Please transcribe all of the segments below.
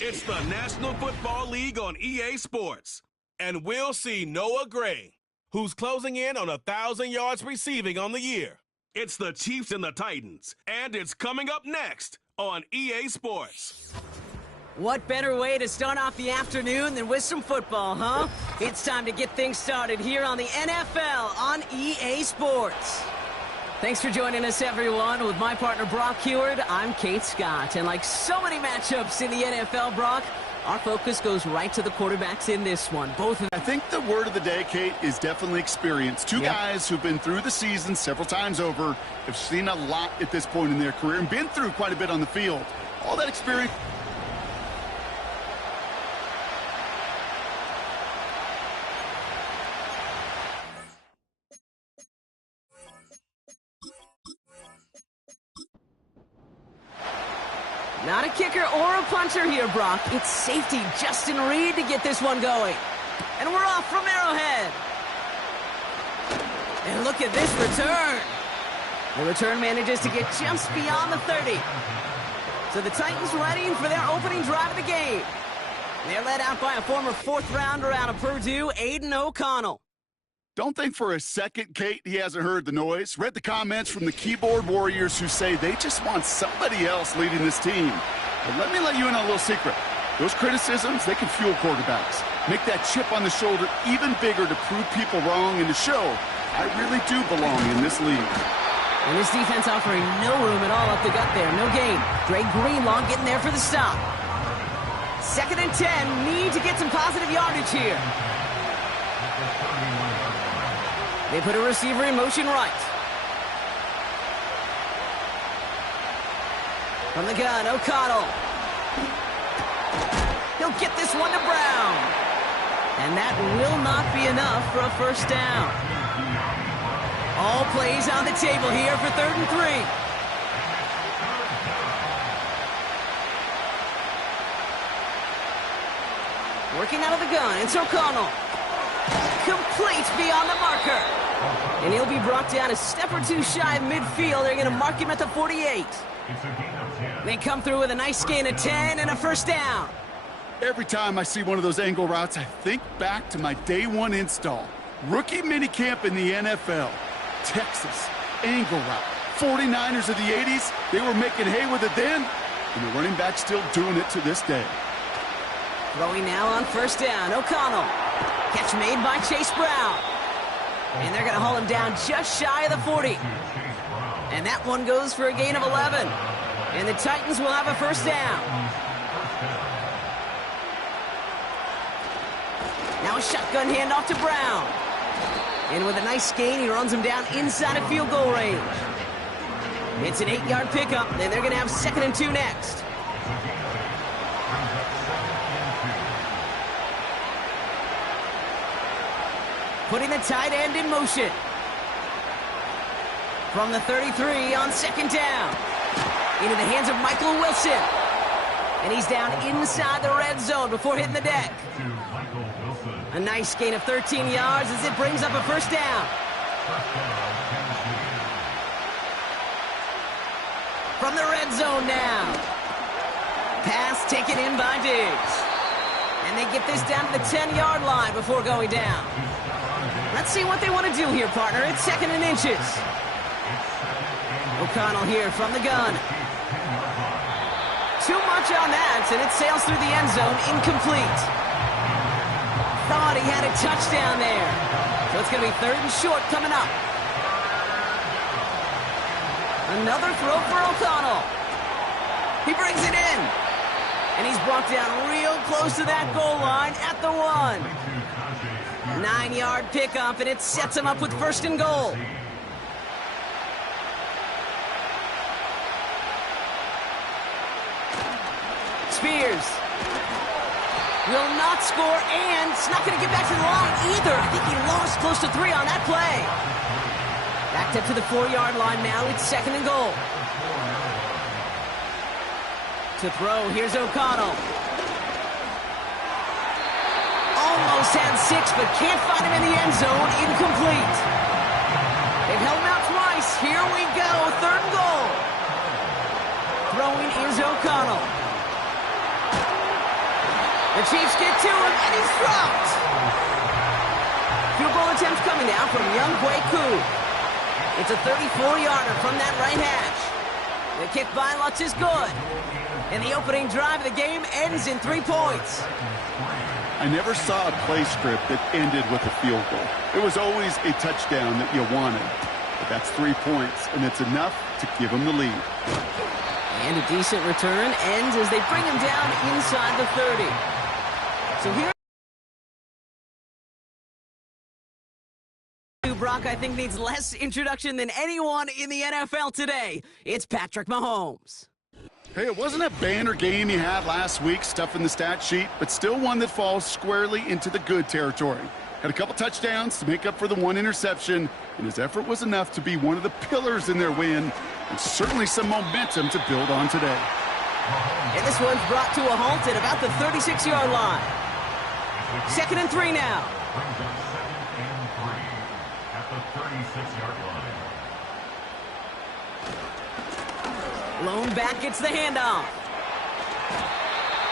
It's the National Football League on EA Sports. And we'll see Noah Gray, who's closing in on 1,000 yards receiving on the year. It's the Chiefs and the Titans, and it's coming up next on EA Sports. What better way to start off the afternoon than with some football, huh? It's time to get things started here on the NFL on EA Sports. Thanks for joining us, everyone. With my partner, Brock Heward, I'm Kate Scott. And like so many matchups in the NFL, Brock, our focus goes right to the quarterbacks in this one. Both of them. I think the word of the day, Kate, is definitely experience. Two guys who've been through the season several times over, have seen a lot at this point in their career, and been through quite a bit on the field. All that experience... Not a kicker or a puncher here, Brock. It's safety Justin Reed to get this one going. And we're off from Arrowhead. And look at this return. The return manages to get just beyond the 30. So the Titans ready for their opening drive of the game. They're led out by a former fourth-rounder out of Purdue, Aiden O'Connell. Don't think for a second, Kate, he hasn't heard the noise. Read the comments from the keyboard warriors who say they just want somebody else leading this team. But let me let you in on a little secret. Those criticisms, they can fuel quarterbacks. Make that chip on the shoulder even bigger to prove people wrong and to show I really do belong in this league. And this defense offering no room at all up the gut there. No gain. Dre Greenlaw getting there for the stop. 2nd and 10. Need to get some positive yardage here. They put a receiver in motion right. From the gun, O'Connell. He'll get this one to Brown. And that will not be enough for a first down. All plays on the table here for 3rd and 3. Working out of the gun, it's O'Connell. Complete beyond the marker. And he'll be brought down a step or two shy of midfield. They're going to mark him at the 48. They come through with a nice gain of 10 and a first down. Every time I see one of those angle routes, I think back to my day one install. Rookie minicamp in the NFL. Texas, angle route. 49ers of the 80s, they were making hay with it then, and the running back's still doing it to this day. Throwing now on first down, O'Connell. Catch made by Chase Brown. And they're going to haul him down just shy of the 40. And that one goes for a gain of 11. And the Titans will have a first down. Now a shotgun handoff to Brown. And with a nice gain, he runs him down inside of field goal range. It's an 8-yard pickup, and they're going to have 2nd and 2 next. Putting the tight end in motion. From the 33 on 2nd down. Into the hands of Michael Wilson. And he's down inside the red zone before hitting the deck. A nice gain of 13 yards as it brings up a first down. From the red zone now. Pass taken in by Diggs. And they get this down to the 10-yard line before going down. Let's see what they want to do here, partner. It's 2nd and inches. O'Connell here from the gun. Too much on that, and it sails through the end zone, incomplete. Thought he had a touchdown there. So it's going to be 3rd and short coming up. Another throw for O'Connell. He brings it in. And he's brought down real close to that goal line at the 1. 9-yard pickup, and it sets him up with 1st and goal. Spears will not score, and it's not going to get back to the line either. I think he lost close to 3 on that play. Backed up to the 4-yard line now. It's 2nd and goal. To throw, here's O'Connell. Almost had 6, but can't find him in the end zone. Incomplete. They've held him out twice. Here we go. 3rd and goal. Throwing is O'Connell. The Chiefs get to him, and he's dropped. Field goal attempt coming now from Younghoe Koo. It's a 34-yarder from that right hash. The kick by Lutz is good. And the opening drive of the game ends in 3 points. I never saw a play script that ended with a field goal. It was always a touchdown that you wanted. But that's 3 points, and it's enough to give them the lead. And a decent return ends as they bring him down inside the 30. So here, Brock, I think, needs less introduction than anyone in the NFL today. It's Patrick Mahomes. Hey, it wasn't a banner game you had last week, stuff in the stat sheet, but still one that falls squarely into the good territory. Had a couple touchdowns to make up for the one interception, and his effort was enough to be one of the pillars in their win, and certainly some momentum to build on today. And this one's brought to a halt at about the 36-yard line. 2nd and 3 now. Lone back gets the handoff.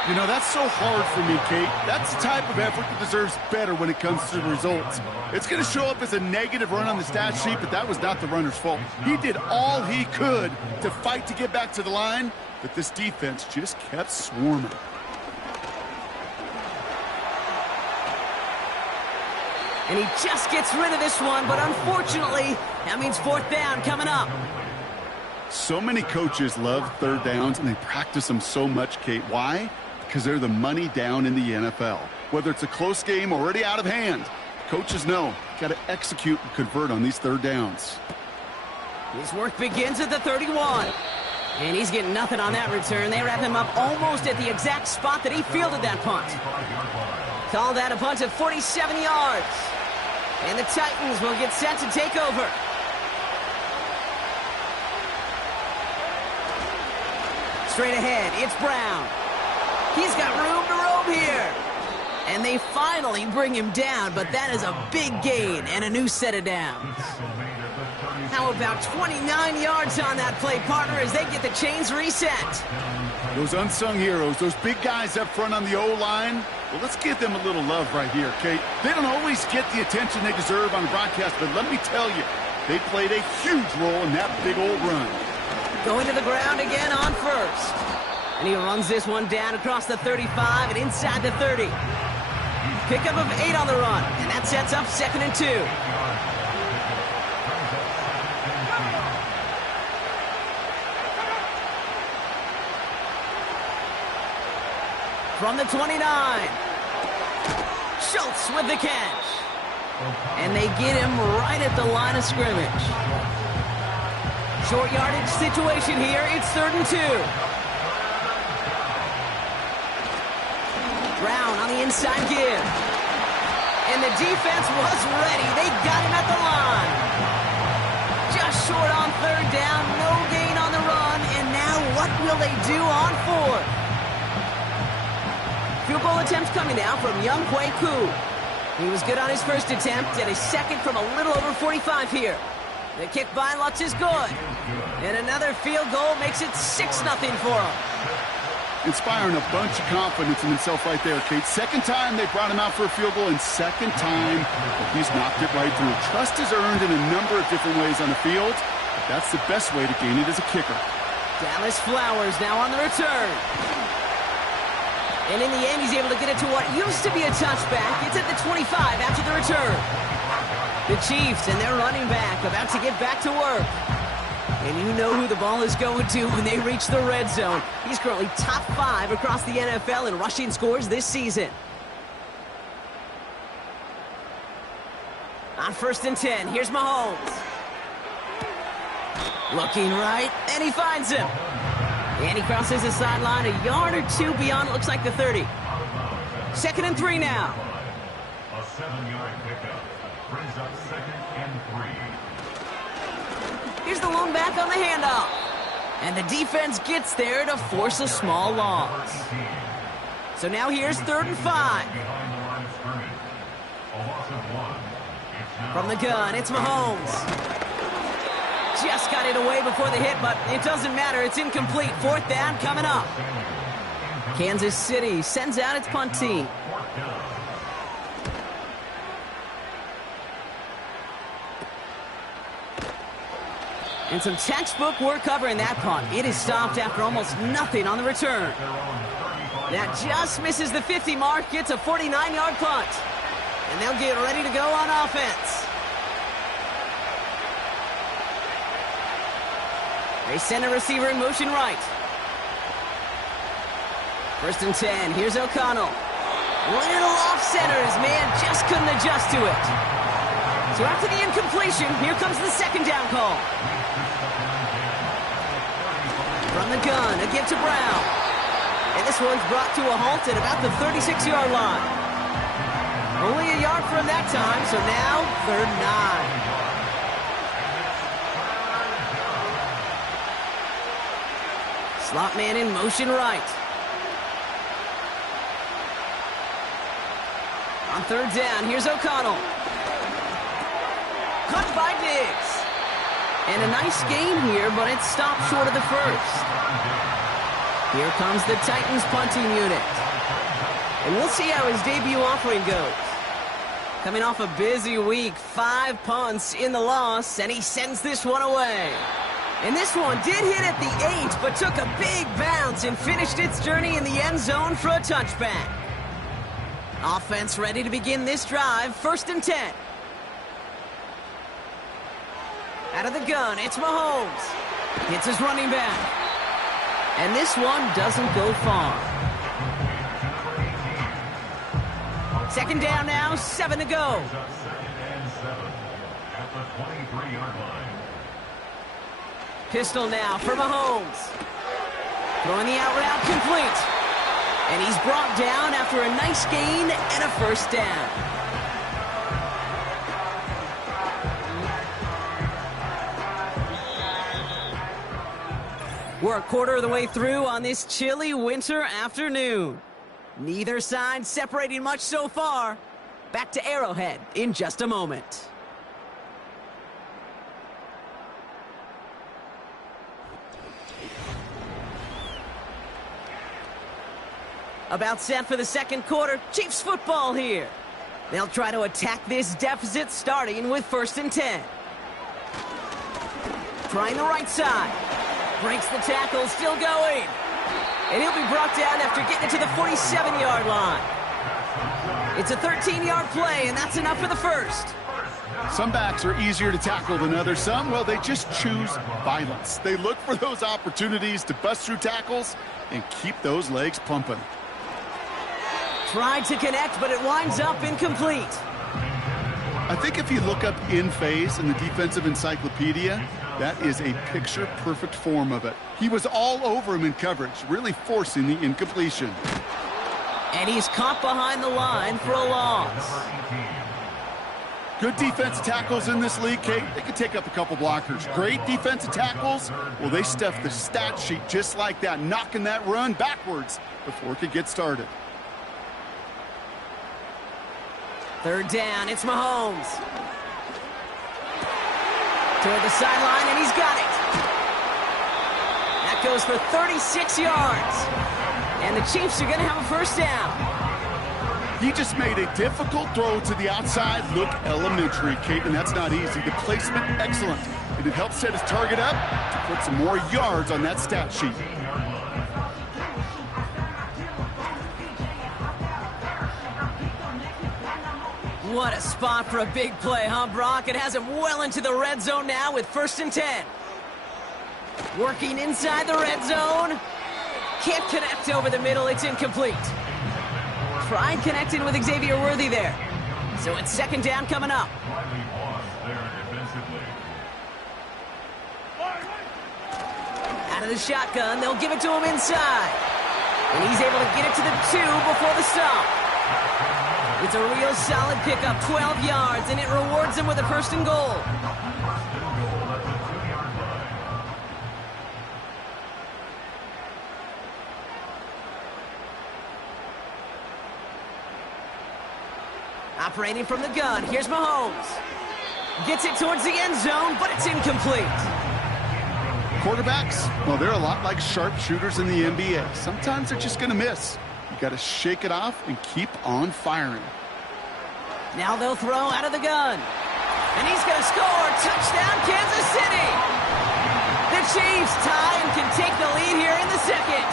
You know, that's so hard for me, Kate. That's the type of effort that deserves better when it comes to the results. It's going to show up as a negative run on the stat sheet, but that was not the runner's fault. He did all he could to fight to get back to the line, but this defense just kept swarming. And he just gets rid of this one, but unfortunately, that means 4th down coming up. So many coaches love third downs, and they practice them so much, Kate. Why? Because they're the money down in the NFL. Whether it's a close game already out of hand, coaches know got to execute and convert on these third downs. His work begins at the 31. And he's getting nothing on that return. They wrap him up almost at the exact spot that he fielded that punt. Call that a punt of 47 yards. And the Titans will get set to take over. Straight ahead, it's Brown. He's got room to roam here. And they finally bring him down, but that is a big gain and a new set of downs. How about 29 yards on that play, partner, as they get the chains reset? Those unsung heroes, those big guys up front on the O-line, well, let's give them a little love right here, Kate. They don't always get the attention they deserve on the broadcast, but let me tell you, they played a huge role in that big old run. Going to the ground again on first. And he runs this one down across the 35 and inside the 30. Pickup of 8 on the run, and that sets up 2nd and 2. From the 29. Schultz with the catch. And they get him right at the line of scrimmage. Short yardage situation here. It's 3rd and 2. Brown on the inside give. And the defense was ready. They got him at the line. Just short on 3rd down. No gain on the run. And now what will they do on 4th? Field goal attempts coming now from Younghoe Koo. He was good on his first attempt, and his second from a little over 45 here. The kick by Lutz is good. And another field goal makes it 6-0 for him. Inspiring a bunch of confidence in himself right there, Kate. 2nd time they brought him out for a field goal, and 2nd time that he's knocked it right through. Trust is earned in a number of different ways on the field, but that's the best way to gain it as a kicker. Dallas Flowers now on the return. And in the end, he's able to get it to what used to be a touchback. It's at the 25 after the return. The Chiefs and their running back about to get back to work. And you know who the ball is going to when they reach the red zone. He's currently top 5 across the NFL in rushing scores this season. On 1st and 10, here's Mahomes. Looking right, and he finds him. And he crosses the sideline a yard or 2 beyond, it looks like the 30. 2nd and 3 now. A 7-yard pickup brings up 2nd and 3. Here's the lone back on the handoff. And the defense gets there to force a small loss. So now here's 3rd and 5. From the gun, it's Mahomes. Just got it away before the hit, but it doesn't matter. It's incomplete. 4th down coming up. Kansas City sends out its punt team. And some textbook work covering that punt. It is stopped after almost nothing on the return. That just misses the 50 mark. It's a 49-yard punt. And they'll get ready to go on offense. They send a receiver in motion right. 1st and 10. Here's O'Connell. Little off center. His man just couldn't adjust to it. So after the incompletion, here comes the 2nd down call. From the gun, a give to Brown. And this one's brought to a halt at about the 36-yard line. Only a yard from that time, so now 3rd and 9. Slot man in motion right. On 3rd down, here's O'Connell. Caught by Diggs. And a nice gain here, but it's stopped short of the 1st. Here comes the Titans punting unit. And we'll see how his debut offering goes. Coming off a busy week, 5 punts in the loss, and he sends this one away. And this one did hit at the 8, but took a big bounce and finished its journey in the end zone for a touchback. Offense ready to begin this drive, 1st and 10. Out of the gun, it's Mahomes. Hits his running back. And this one doesn't go far. 2nd down now, 7 to go. 2nd and 7 at the 23-yard line. Pistol now for Mahomes. Throwing the out route complete. And he's brought down after a nice gain and a 1st down. We're a quarter of the way through on this chilly winter afternoon. Neither side separating much so far. Back to Arrowhead in just a moment. About set for the 2nd quarter. Chiefs football here. They'll try to attack this deficit starting with 1st and 10. Trying the right side. Breaks the tackle, still going. And he'll be brought down after getting it to the 47-yard line. It's a 13-yard play, and that's enough for the 1st. Some backs are easier to tackle than others. Some, well, they just choose violence. They look for those opportunities to bust through tackles and keep those legs pumping. Tried to connect, but it winds up incomplete. I think if you look up in phase in the defensive encyclopedia, that is a picture-perfect form of it. He was all over him in coverage, really forcing the incompletion. And he's caught behind the line for a loss. Good defensive tackles in this league, Kate. They can take up a couple blockers. Great defensive tackles, well, they stuff the stat sheet just like that, knocking that run backwards before it could get started. 3rd down, it's Mahomes. Toward the sideline, and he's got it. That goes for 36 yards. And the Chiefs are going to have a 1st down. He just made a difficult throw to the outside. Look elementary, Kate, and that's not easy. The placement, excellent. And it helps set his target up to put some more yards on that stat sheet. What a spot for a big play, huh, Brock? It has him well into the red zone now with 1st and 10. Working inside the red zone. Can't connect over the middle. It's incomplete. Tried connecting with Xavier Worthy there. So it's 2nd down coming up. Out of the shotgun, they'll give it to him inside. And he's able to get it to the 2 before the stop. It's a real solid pickup, 12 yards, and it rewards him with a 1st and goal. Operating from the gun, here's Mahomes. Gets it towards the end zone, but it's incomplete. Quarterbacks, well, they're a lot like sharpshooters in the NBA. Sometimes they're just going to miss. You got to shake it off and keep on firing. Now they'll throw out of the gun. And he's going to score. Touchdown, Kansas City. The Chiefs tie and can take the lead here in the second.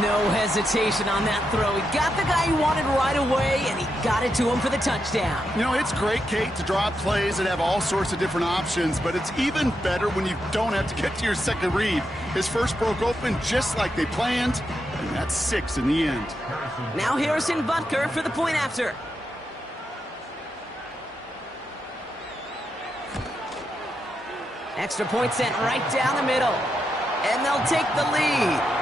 No hesitation on that throw. He got the guy he wanted right away, and he got it to him for the touchdown. You know, it's great, Kate, to draw up plays and have all sorts of different options, but it's even better when you don't have to get to your second read. His first broke open just like they planned, and that's 6 in the end. Now Harrison Butker for the point after. Extra point sent right down the middle, and they'll take the lead.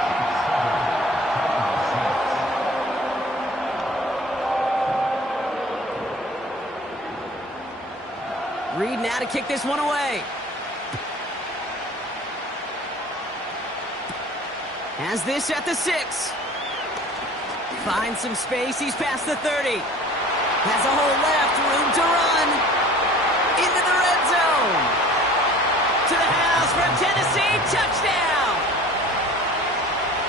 Reed now to kick this one away. Has this at the 6. Finds some space. He's past the 30. Has a hole left. Room to run. Into the red zone. To the house for a Tennessee touchdown.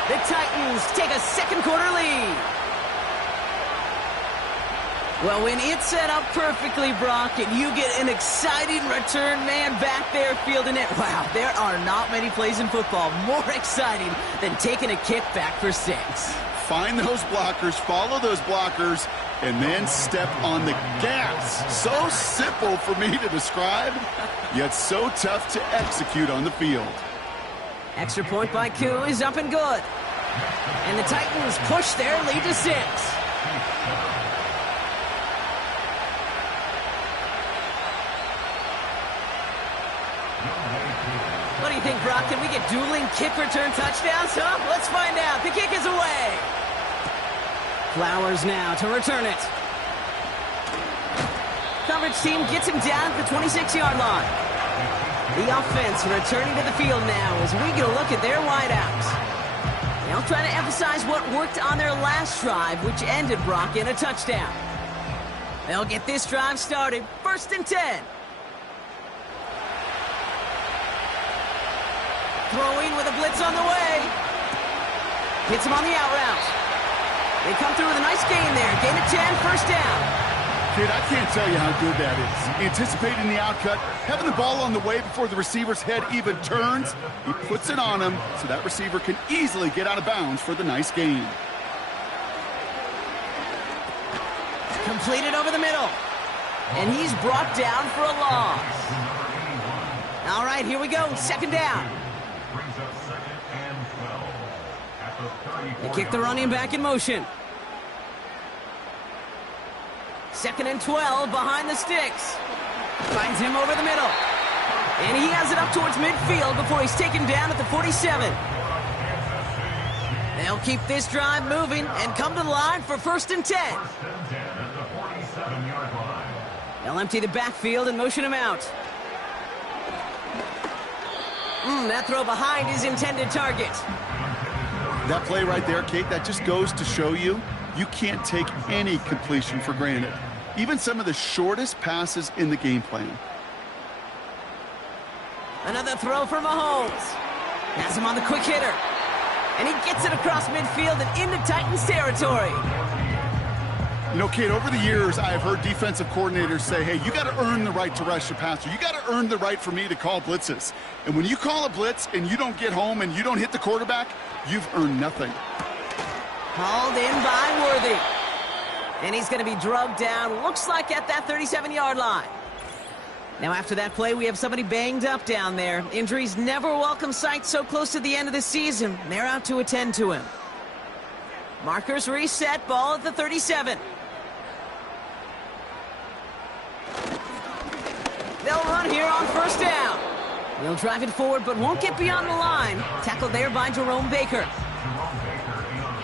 The Titans take a second quarter lead. Well, when it's set up perfectly, Brock, and you get an exciting return man back there fielding it, wow, there are not many plays in football more exciting than taking a kick back for 6. Find those blockers, follow those blockers, and then step on the gas. So simple for me to describe, yet so tough to execute on the field. Extra point by Koo is up and good. And the Titans push their lead to 6. What do you think, Brock? Can we get dueling kick return touchdowns, huh? Let's find out. The kick is away. Flowers now to return it. Coverage team gets him down at the 26-yard line. The offense returning to the field now as we get a look at their wideouts. They'll try to emphasize what worked on their last drive, which ended, Brock, in a touchdown. They'll get this drive started. 1st and 10. Throwing with a blitz on the way. Hits him on the out route. They come through with a nice gain there. Gain of 10, 1st down. Kid, I can't tell you how good that is. Anticipating the outcut, having the ball on the way before the receiver's head even turns. He puts it on him so that receiver can easily get out of bounds for the nice gain. Completed over the middle. And he's brought down for a loss. All right, here we go. 2nd down. They kick the running back in motion. 2nd and 12 behind the sticks. Finds him over the middle. And he has it up towards midfield before he's taken down at the 47. They'll keep this drive moving and come to the line for 1st and 10. They'll empty the backfield and motion him out. That throw behind his intended target. That play right there, Kate, that just goes to show you can't take any completion for granted. Even some of the shortest passes in the game plan. Another throw for Mahomes. Has him on the quick hitter. And he gets it across midfield and into Titans territory. You know, Kate, over the years, I have heard defensive coordinators say, hey, you got to earn the right to rush the passer. You got to earn the right for me to call blitzes. And when you call a blitz and you don't get home and you don't hit the quarterback, you've earned nothing. Hauled in by Worthy. And he's going to be drugged down, looks like at that 37-yard line. Now after that play, we have somebody banged up down there. Injuries never a welcome sight so close to the end of the season. They're out to attend to him. Markers reset, ball at the 37. They'll run here on 1st down. They'll drive it forward, but won't get beyond the line. Tackled there by Jerome Baker.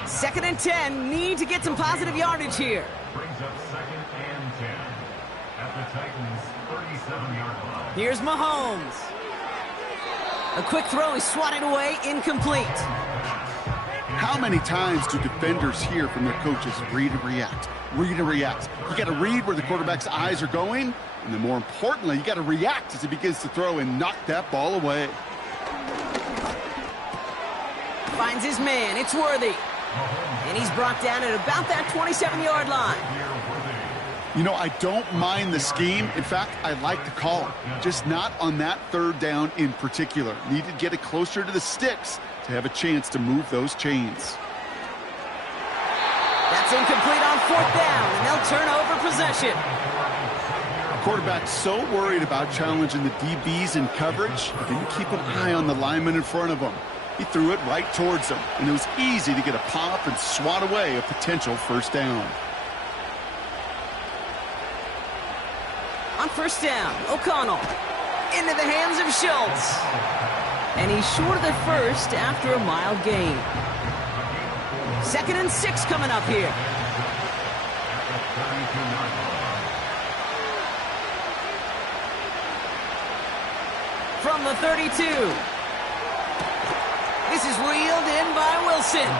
2nd and 10. Need to get some positive yardage here. Brings up 2nd and 10 at the Titans' 37-yard line. Here's Mahomes. A quick throw is swatted away, incomplete. How many times do defenders hear from their coaches, read and react, read and react? You got to read where the quarterback's eyes are going, and then more importantly, you got to react as he begins to throw and knock that ball away. finds his man. It's Worthy. And he's brought down at about that 27-yard line. You know, I don't mind the scheme. In fact, I like the call. Just not on that third down in particular. Need to get it closer to the sticks to have a chance to move those chains. That's incomplete on fourth down, and they'll turn over possession. Quarterback's so worried about challenging the DBs in coverage, he didn't keep an eye on the lineman in front of him. He threw it right towards him, and it was easy to get a pop and swat away a potential first down. On first down, O'Connell into the hands of Schultz. And he's short of the first after a mild gain. 2nd and 6 coming up here. From the 32. This is reeled in by Wilson.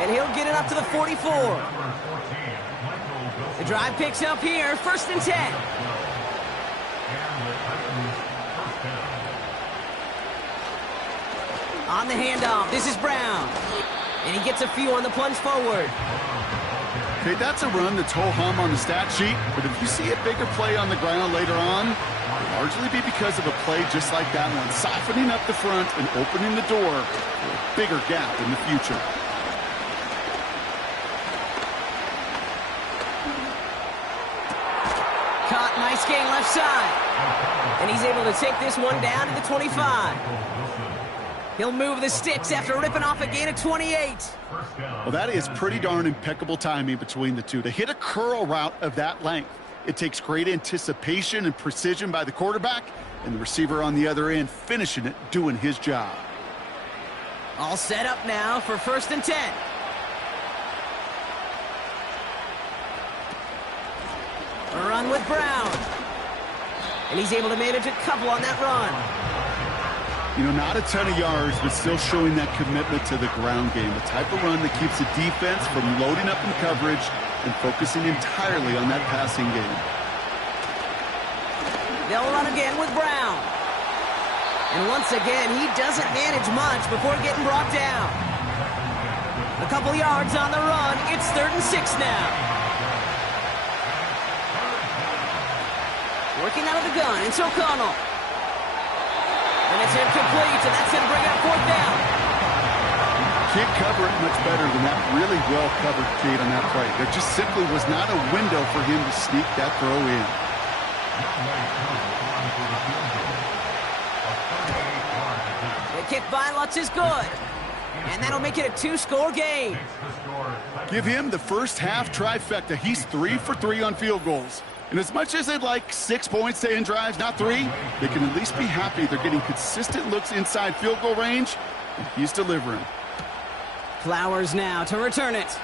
And he'll get it up to the 44. The drive picks up here, 1st and 10. On the handoff, this is Brown. And he gets a few on the plunge forward. Okay, that's a run that's ho-hum on the stat sheet, but if you see a bigger play on the ground later on, it'll largely be because of a play just like that one, softening up the front and opening the door for a bigger gap in the future. Caught, nice gain left side. And he's able to take this one down to the 25. He'll move the sticks after ripping off a gain of 28. Well, that is pretty darn impeccable timing between the two. To hit a curl route of that length, it takes great anticipation and precision by the quarterback, and the receiver on the other end finishing it, doing his job. All set up now for 1st and 10. A run with Brown. And he's able to manage a couple on that run. You know, not a ton of yards, but still showing that commitment to the ground game. The type of run that keeps the defense from loading up in coverage and focusing entirely on that passing game. They'll run again with Brown. And once again, he doesn't manage much before getting brought down. A couple yards on the run. It's 3rd and 6 now. Working out of the gun, it's O'Connell. And it's incomplete, and that's going to bring up 4th down. Can't cover it much better than that really well-covered Cade on that play. There just simply was not a window for him to sneak that throw in. The kick by Lutz is good. And that'll make it a 2-score game. Give him the first half trifecta. He's 3 for 3 on field goals. And as much as they'd like 6 points to end drives, not 3, they can at least be happy they're getting consistent looks inside field goal range, and he's delivering. Flowers now to return it.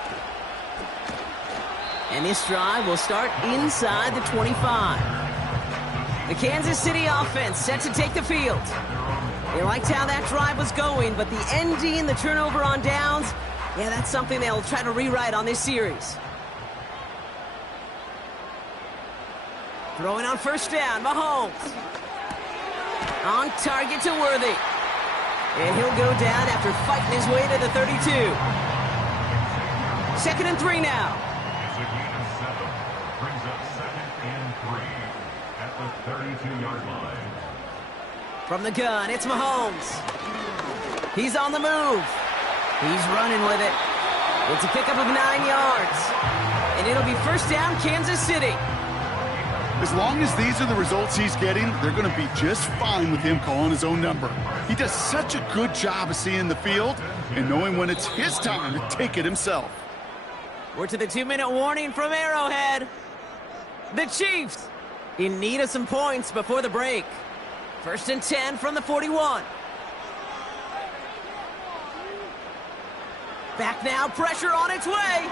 And this drive will start inside the 25. The Kansas City offense set to take the field. They liked how that drive was going, but the ND and the turnover on downs, yeah, that's something they'll try to rewrite on this series. Throwing on first down, Mahomes. On target to Worthy. And he'll go down after fighting his way to the 32. 2nd and 3 now. It's a gain of 7. Brings up 2nd and 3 at the 32-yard line. From the gun, it's Mahomes. He's on the move. He's running with it. It's a pickup of 9 yards. And it'll be first down, Kansas City. As long as these are the results he's getting, they're going to be just fine with him calling his own number. He does such a good job of seeing the field and knowing when it's his time to take it himself. We're to the 2-minute warning from Arrowhead. The Chiefs in need of some points before the break. 1st and 10 from the 41. Back now, pressure on its way.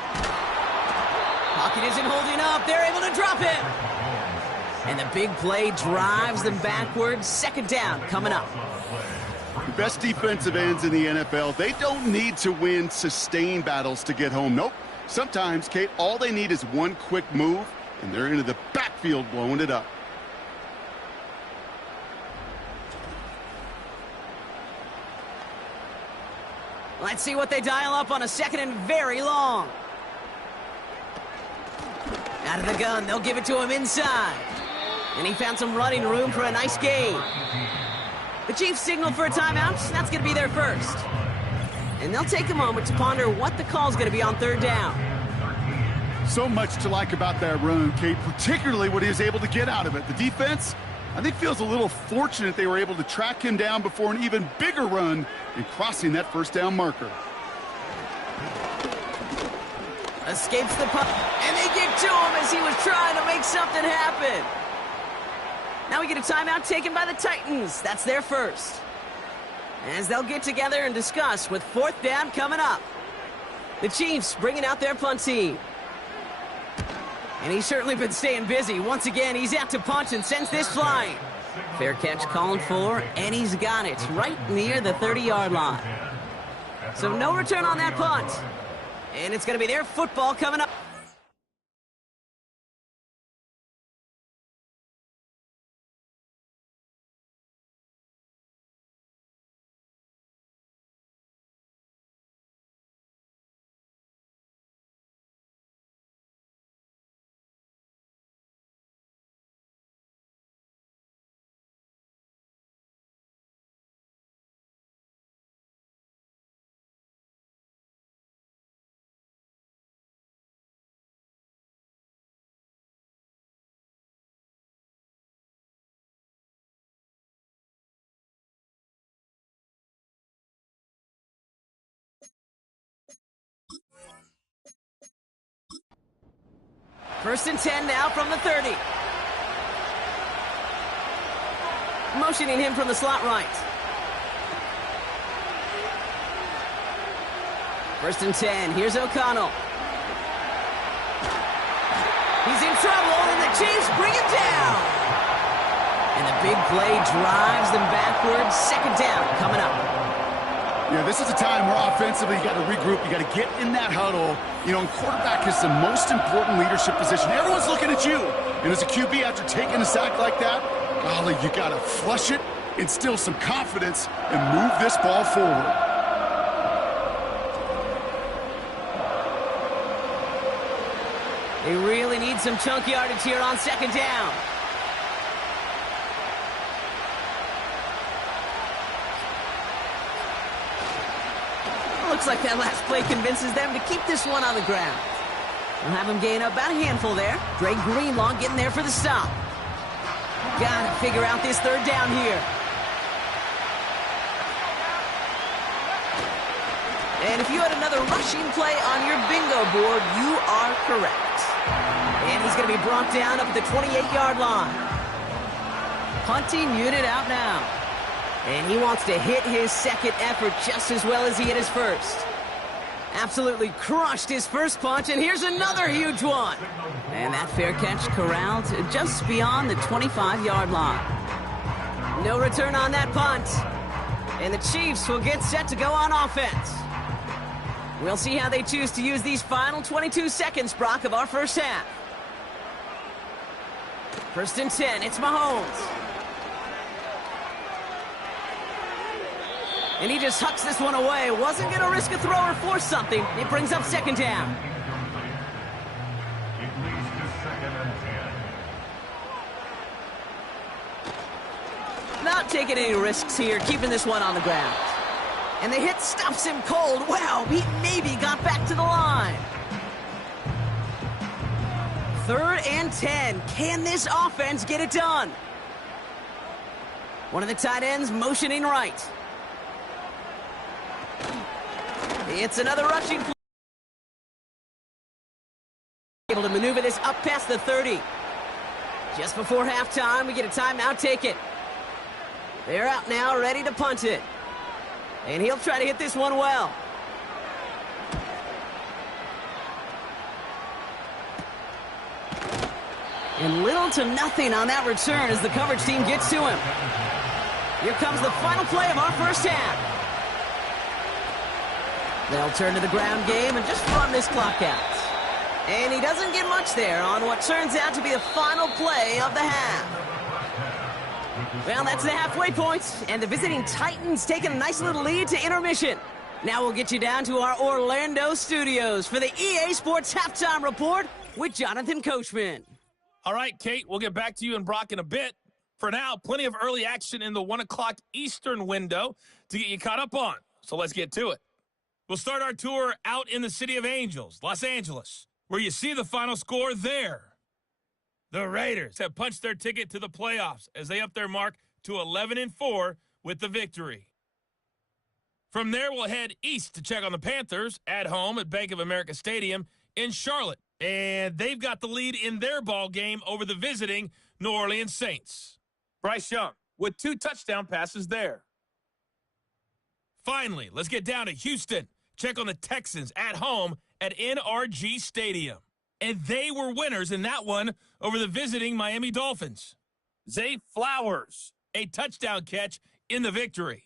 Pocket isn't holding up. They're able to drop him. And the big play drives them backwards. 2nd down coming up. The best defensive ends in the NFL, they don't need to win sustained battles to get home. Nope. Sometimes, Kate, all they need is one quick move, and they're into the backfield blowing it up. Let's see what they dial up on a second and very long. Out of the gun, they'll give it to him inside. And he found some running room for a nice gain. The Chiefs signal for a timeout. That's going to be their first. And they'll take a moment to ponder what the call's going to be on third down. So much to like about that run, Kate, particularly what he was able to get out of it. The defense, I think, feels a little fortunate they were able to track him down before an even bigger run in crossing that first down marker. Escapes the puck, and they get to him as he was trying to make something happen. Now we get a timeout taken by the Titans. That's their first. As they'll get together and discuss with fourth down coming up. The Chiefs bringing out their punt team. And he's certainly been staying busy. Once again, he's out to punt and sends this flying. Fair catch called for, and he's got it right near the 30-yard line. So no return on that punt. And it's going to be their football coming up. First and 10 now from the 30. Motioning him from the slot right. First and 10. Here's O'Connell. He's in trouble, and the Chiefs bring him down. And the big play drives them backwards. Second down coming up. Yeah, this is a time where offensively you got to regroup. You got to get in that huddle. You know, and quarterback is the most important leadership position. Everyone's looking at you. And as a QB, after taking a sack like that, golly, you got to flush it, instill some confidence, and move this ball forward. They really need some chunk yardage here on second down. Looks like that last play convinces them to keep this one on the ground. We'll have them gain about a handful there. Dre Greenlaw getting there for the stop. Gotta figure out this third down here. And if you had another rushing play on your bingo board, you are correct. And he's going to be brought down up at the 28-yard line. Punting unit out now. And he wants to hit his second effort just as well as he hit his first. Absolutely crushed his first punch, and here's another huge one. And that fair catch corralled just beyond the 25-yard line. No return on that punt. And the Chiefs will get set to go on offense. We'll see how they choose to use these final 22 seconds, Brock, of our first half. First and 10, it's Mahomes. And he just hucks this one away. Wasn't going to risk a throw or force something. It brings up second down. It leads to second and 10. Not taking any risks here, keeping this one on the ground. And the hit stops him cold. Wow, he maybe got back to the line. Third and 10. Can this offense get it done? One of the tight ends motioning right. It's another rushing play. Able to maneuver this up past the 30. Just before halftime, we get a timeout taken. They're out now, ready to punt it. And he'll try to hit this one well. And little to nothing on that return as the coverage team gets to him. Here comes the final play of our first half. They'll turn to the ground game and just run this clock out. And he doesn't get much there on what turns out to be the final play of the half. Well, that's the halfway point, and the visiting Titans taking a nice little lead to intermission. Now we'll get you down to our Orlando studios for the EA Sports Halftime Report with Jonathan Coachman. All right, Kate, we'll get back to you and Brock in a bit. For now, plenty of early action in the 1 o'clock Eastern window to get you caught up on. So let's get to it. We'll start our tour out in the City of Angels, Los Angeles, where you see the final score there. The Raiders have punched their ticket to the playoffs as they up their mark to 11-4 with the victory. From there, we'll head east to check on the Panthers at home at Bank of America Stadium in Charlotte. And they've got the lead in their ball game over the visiting New Orleans Saints. Bryce Young with 2 touchdown passes there. Finally, let's get down to Houston. Check on the Texans at home at NRG Stadium. And they were winners in that one over the visiting Miami Dolphins. Zay Flowers, a touchdown catch in the victory.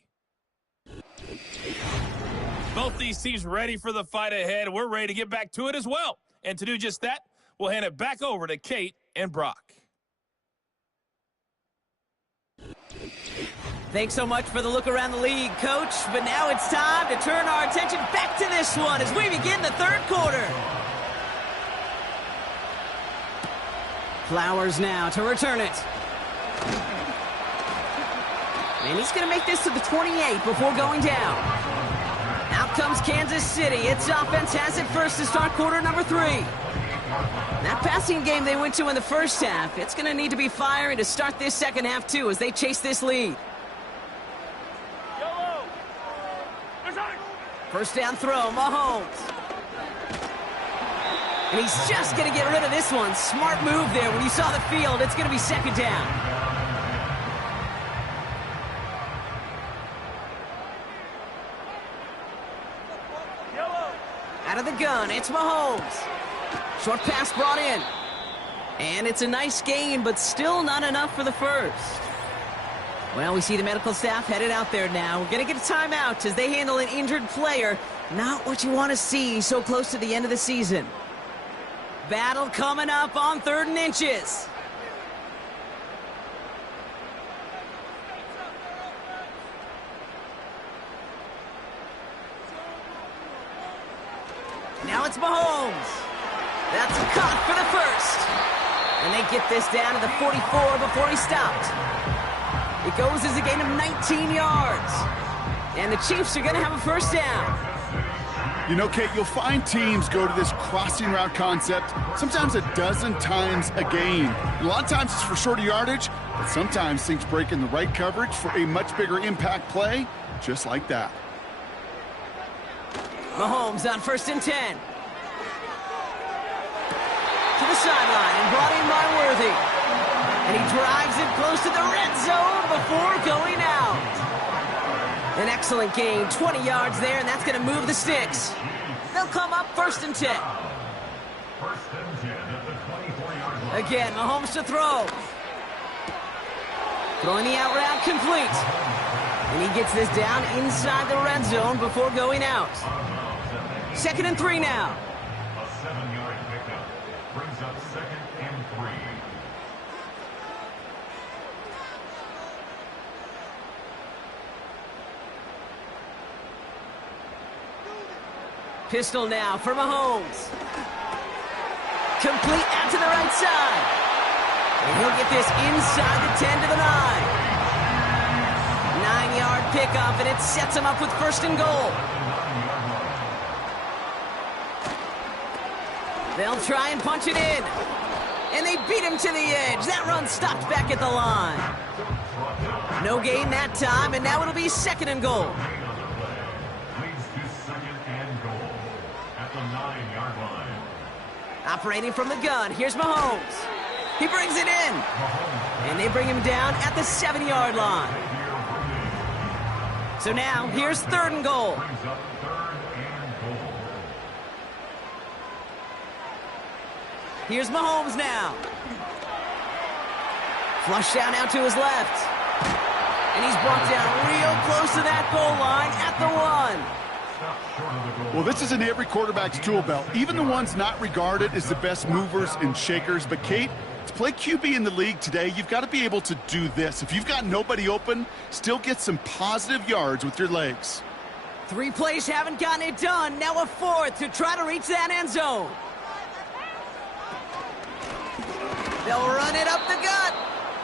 Both these teams ready for the fight ahead. We're ready to get back to it as well. And to do just that, we'll hand it back over to Kate and Brock. Thanks so much for the look around the league, Coach. But now it's time to turn our attention back to this one as we begin the third quarter. Flowers now to return it. And he's going to make this to the 28 before going down. Out comes Kansas City. Its offense has it first to start quarter number 3. That passing game they went to in the first half, it's going to need to be firing to start this second half too as they chase this lead. First down throw, Mahomes. And he's just going to get rid of this one. Smart move there. When you saw the field, it's going to be second down. Out of the gun, it's Mahomes. Short pass brought in. And it's a nice gain, but still not enough for the first. Well, we see the medical staff headed out there now. We're going to get a timeout as they handle an injured player. Not what you want to see so close to the end of the season. Battle coming up on 3rd and inches. Now it's Mahomes. That's caught for the first. And they get this down to the 44 before he stopped. It goes as a gain of 19 yards. And the Chiefs are going to have a first down. You know, Kate, you'll find teams go to this crossing route concept sometimes a dozen times a game. A lot of times it's for shorter yardage, but sometimes things break in the right coverage for a much bigger impact play, just like that. Mahomes on 1st and 10. To the sideline and brought in by Worthy. And he drives it close to the red zone before going out. An excellent gain, 20 yards there, and that's going to move the sticks. They'll come up 1st and 10. Again, Mahomes to throw. Throwing the out route complete. And he gets this down inside the red zone before going out. 2nd and 3 now. A 7-yard pickup brings up 2nd and 3. Pistol now for Mahomes. Complete out to the right side. And he'll get this inside the 10 to the 9. 9-yard pickup, and it sets him up with 1st and goal. They'll try and punch it in. And they beat him to the edge. That run stopped back at the line. No gain that time, and now it'll be 2nd and goal. Operating from the gun, here's Mahomes. He brings it in. And they bring him down at the 7-yard line. So now, here's 3rd and goal. Here's Mahomes now. Flush down out to his left. And he's brought down real close to that goal line at the 1. Well, this is in every quarterback's tool belt, even the ones not regarded as the best movers and shakers. But, Kate, to play QB in the league today, you've got to be able to do this. If you've got nobody open, still get some positive yards with your legs. 3 plays haven't gotten it done. Now a 4th to try to reach that end zone. They'll run it up the gut.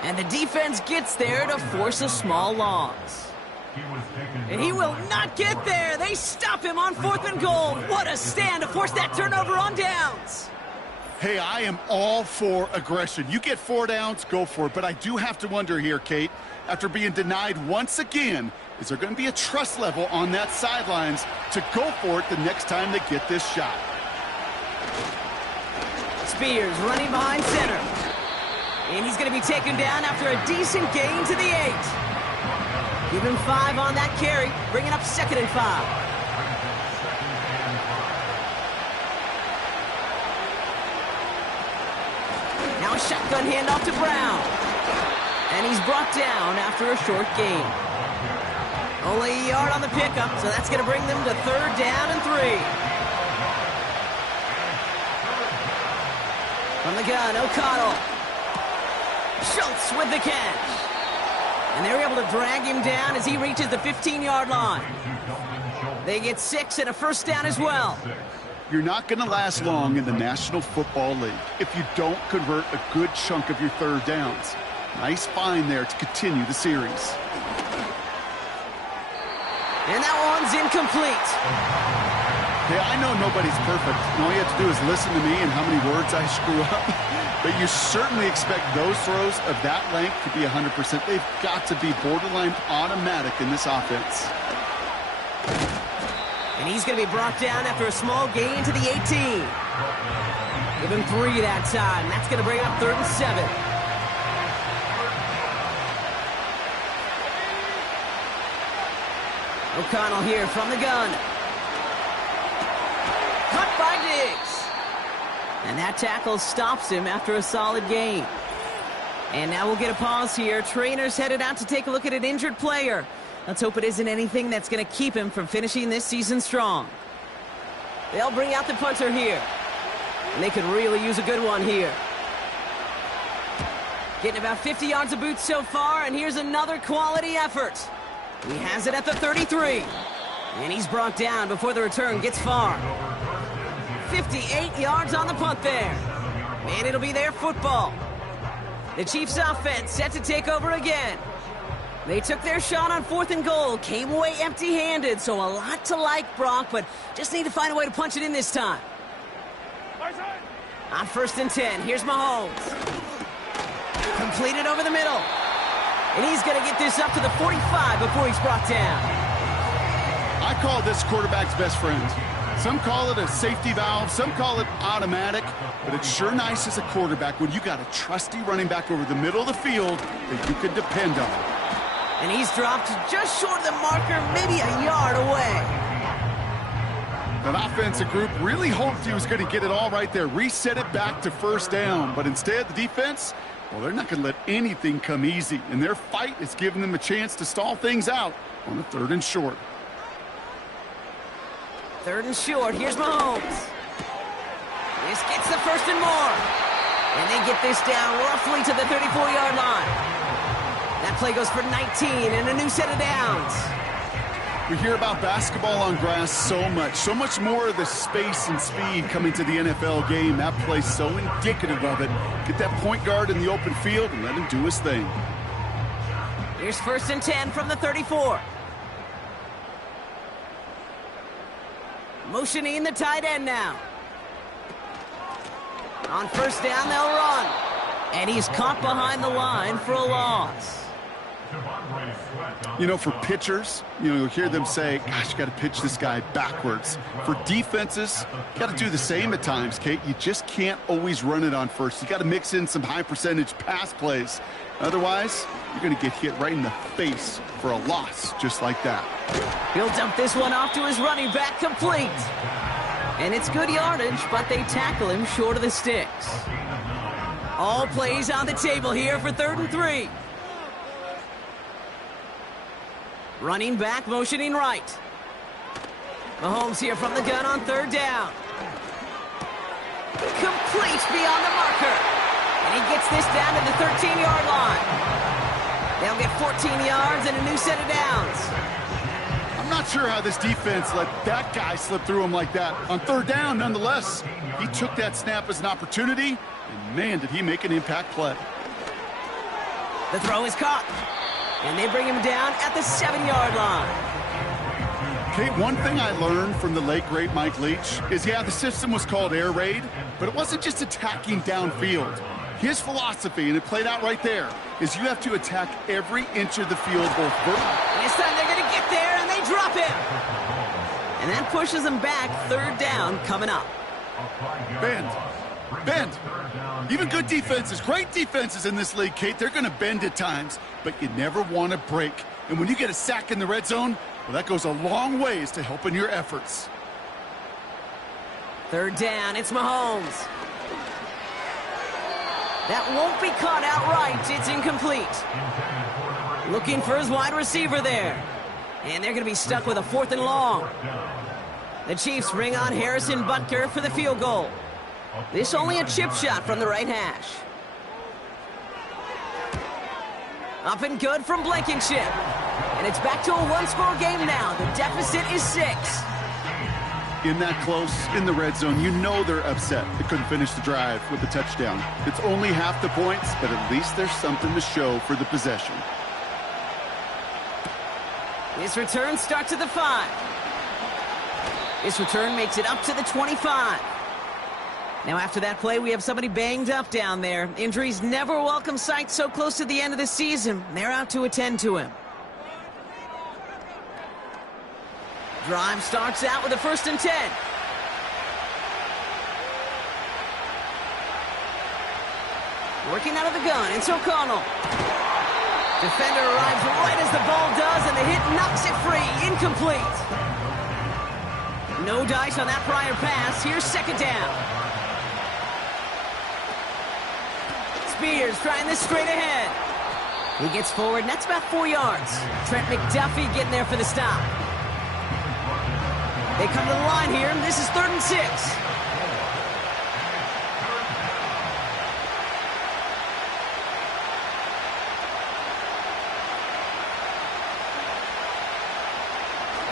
And the defense gets there to force a small loss. And he will not get there. They stop him on 4th and goal. What a stand to force that turnover on downs. Hey, I am all for aggression. You get 4 downs, go for it. But I do have to wonder here, Kate, after being denied once again, is there going to be a trust level on that sidelines to go for it the next time they get this shot? Spears running behind center. And he's going to be taken down after a decent gain to the 8. Give him 5 on that carry, bringing up 2nd and 5. Now a shotgun handoff to Brown. And he's brought down after a short gain. Only a yard on the pickup, so that's going to bring them to 3rd down and 3. From the gun, O'Connell. Schultz with the catch. And they're able to drag him down as he reaches the 15-yard line. They get 6 and a 1st down as well. You're not going to last long in the National Football League if you don't convert a good chunk of your 3rd downs. Nice find there to continue the series. And that one's incomplete. Hey, I know nobody's perfect. And all you have to do is listen to me and how many words I screw up. But you certainly expect those throws of that length to be 100%. They've got to be borderline automatic in this offense. And he's going to be brought down after a small gain to the 18. Give him 3 that time. That's going to bring up 3rd and 7. O'Connell here from the gun. Cut by Diggs. And that tackle stops him after a solid gain. And now we'll get a pause here. Trainer's headed out to take a look at an injured player. Let's hope it isn't anything that's going to keep him from finishing this season strong. They'll bring out the punter here. And they could really use a good one here. Getting about 50 yards of boots so far, and here's another quality effort. He has it at the 33. And he's brought down before the return gets far. 58 yards on the punt there. And it'll be their football. The Chiefs offense set to take over again. They took their shot on 4th and goal, came away empty-handed, so a lot to like, Brock, but just need to find a way to punch it in this time. On 1st and 10, here's Mahomes. Completed over the middle. And he's going to get this up to the 45 before he's brought down. I call this quarterback's best friend. Some call it a safety valve, some call it automatic, but it's sure nice as a quarterback when you got a trusty running back over the middle of the field that you can depend on. And he's dropped just short of the marker, maybe a yard away. That offensive group really hoped he was going to get it all right there, reset it back to 1st down. But instead, the defense, well, they're not going to let anything come easy. And their fight is giving them a chance to stall things out on a 3rd and short. 3rd and short, here's Mahomes. This gets the 1st and more. And they get this down roughly to the 34-yard line. That play goes for 19 and a new set of downs. We hear about basketball on grass so much more of the space and speed coming to the NFL game. That play's so indicative of it. Get that point guard in the open field and let him do his thing. Here's 1st and 10 from the 34. Motioning the tight end now. On 1st down, they'll run. And he's caught behind the line for a loss. You know, for pitchers, you'll hear them say, gosh, you got to pitch this guy backwards. For defenses, you got to do the same at times, Kate. You just can't always run it on 1st. You got to mix in some high-percentage pass plays. Otherwise, you're going to get hit right in the face for a loss just like that. He'll dump this one off to his running back, complete. And it's good yardage, but they tackle him short of the sticks. All plays on the table here for 3rd and 3. Running back, motioning right. Mahomes here from the gun on 3rd down. Complete beyond the marker. And he gets this down to the 13-yard line. They'll get 14 yards and a new set of downs. I'm not sure how this defense let that guy slip through him like that. On third down, nonetheless, he took that snap as an opportunity, and man, did he make an impact play. The throw is caught, and they bring him down at the 7-yard line. Okay, one thing I learned from the late, great Mike Leach is, yeah, the system was called air raid, but it wasn't just attacking downfield. His philosophy, and it played out right there, is you have to attack every inch of the field, both vertical. This time they're going to get there, and they drop him. And that pushes them back. Third down coming up. Bend. Even good defenses, great defenses in this league, Kate, they're going to bend at times, but you never want to break. And when you get a sack in the red zone, well, that goes a long ways to helping your efforts. Third down, it's Mahomes. That won't be caught outright. It's incomplete. Looking for his wide receiver there. And they're going to be stuck with a 4th and long. The Chiefs bring on Harrison Butker for the field goal. This only a chip shot from the right hash. Up and good from Blankenship. And it's back to a one-score game now. The deficit is 6. In that close, in the red zone, you know they're upset. They couldn't finish the drive with the touchdown. It's only half the points, but at least there's something to show for the possession. This return starts at the 5. This return makes it up to the 25. Now after that play, we have somebody banged up down there. Injuries never a welcome sight so close to the end of the season. They're out to attend to him. Drive starts out with a 1st and 10. Working out of the gun, it's O'Connell. Defender arrives right as the ball does, and the hit knocks it free. Incomplete. No dice on that prior pass. Here's 2nd down. Spears trying this straight ahead. He gets forward, and that's about 4 yards. Trent McDuffie getting there for the stop. They come to the line here, and this is 3rd and 6.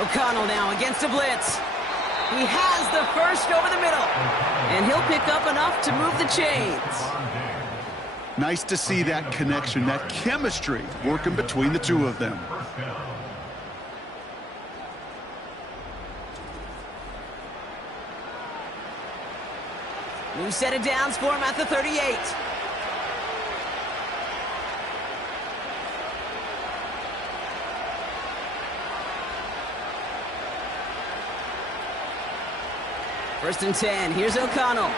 O'Connell now against a blitz. He has the first over the middle, and he'll pick up enough to move the chains. Nice to see that connection, that chemistry working between the two of them. New set of downs for him at the 38. First and 10. Here's O'Connell.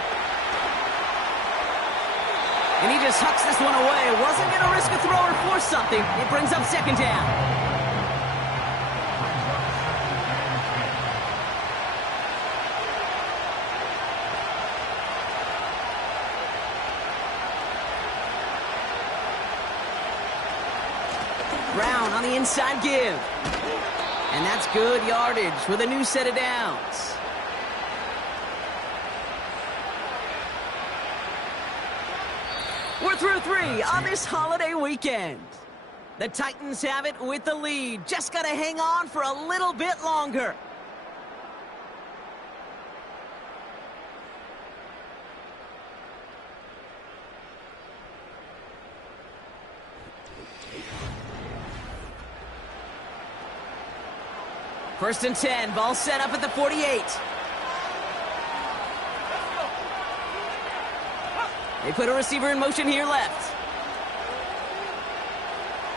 And he just hucks this one away. Wasn't going to risk a throw or force something. It brings up 2nd down. Brown on the inside give. And that's good yardage with a new set of downs. We're through 3 on this holiday weekend. The Titans have it with the lead. Just got to hang on for a little bit longer. First and 10, ball set up at the 48. They put a receiver in motion here left.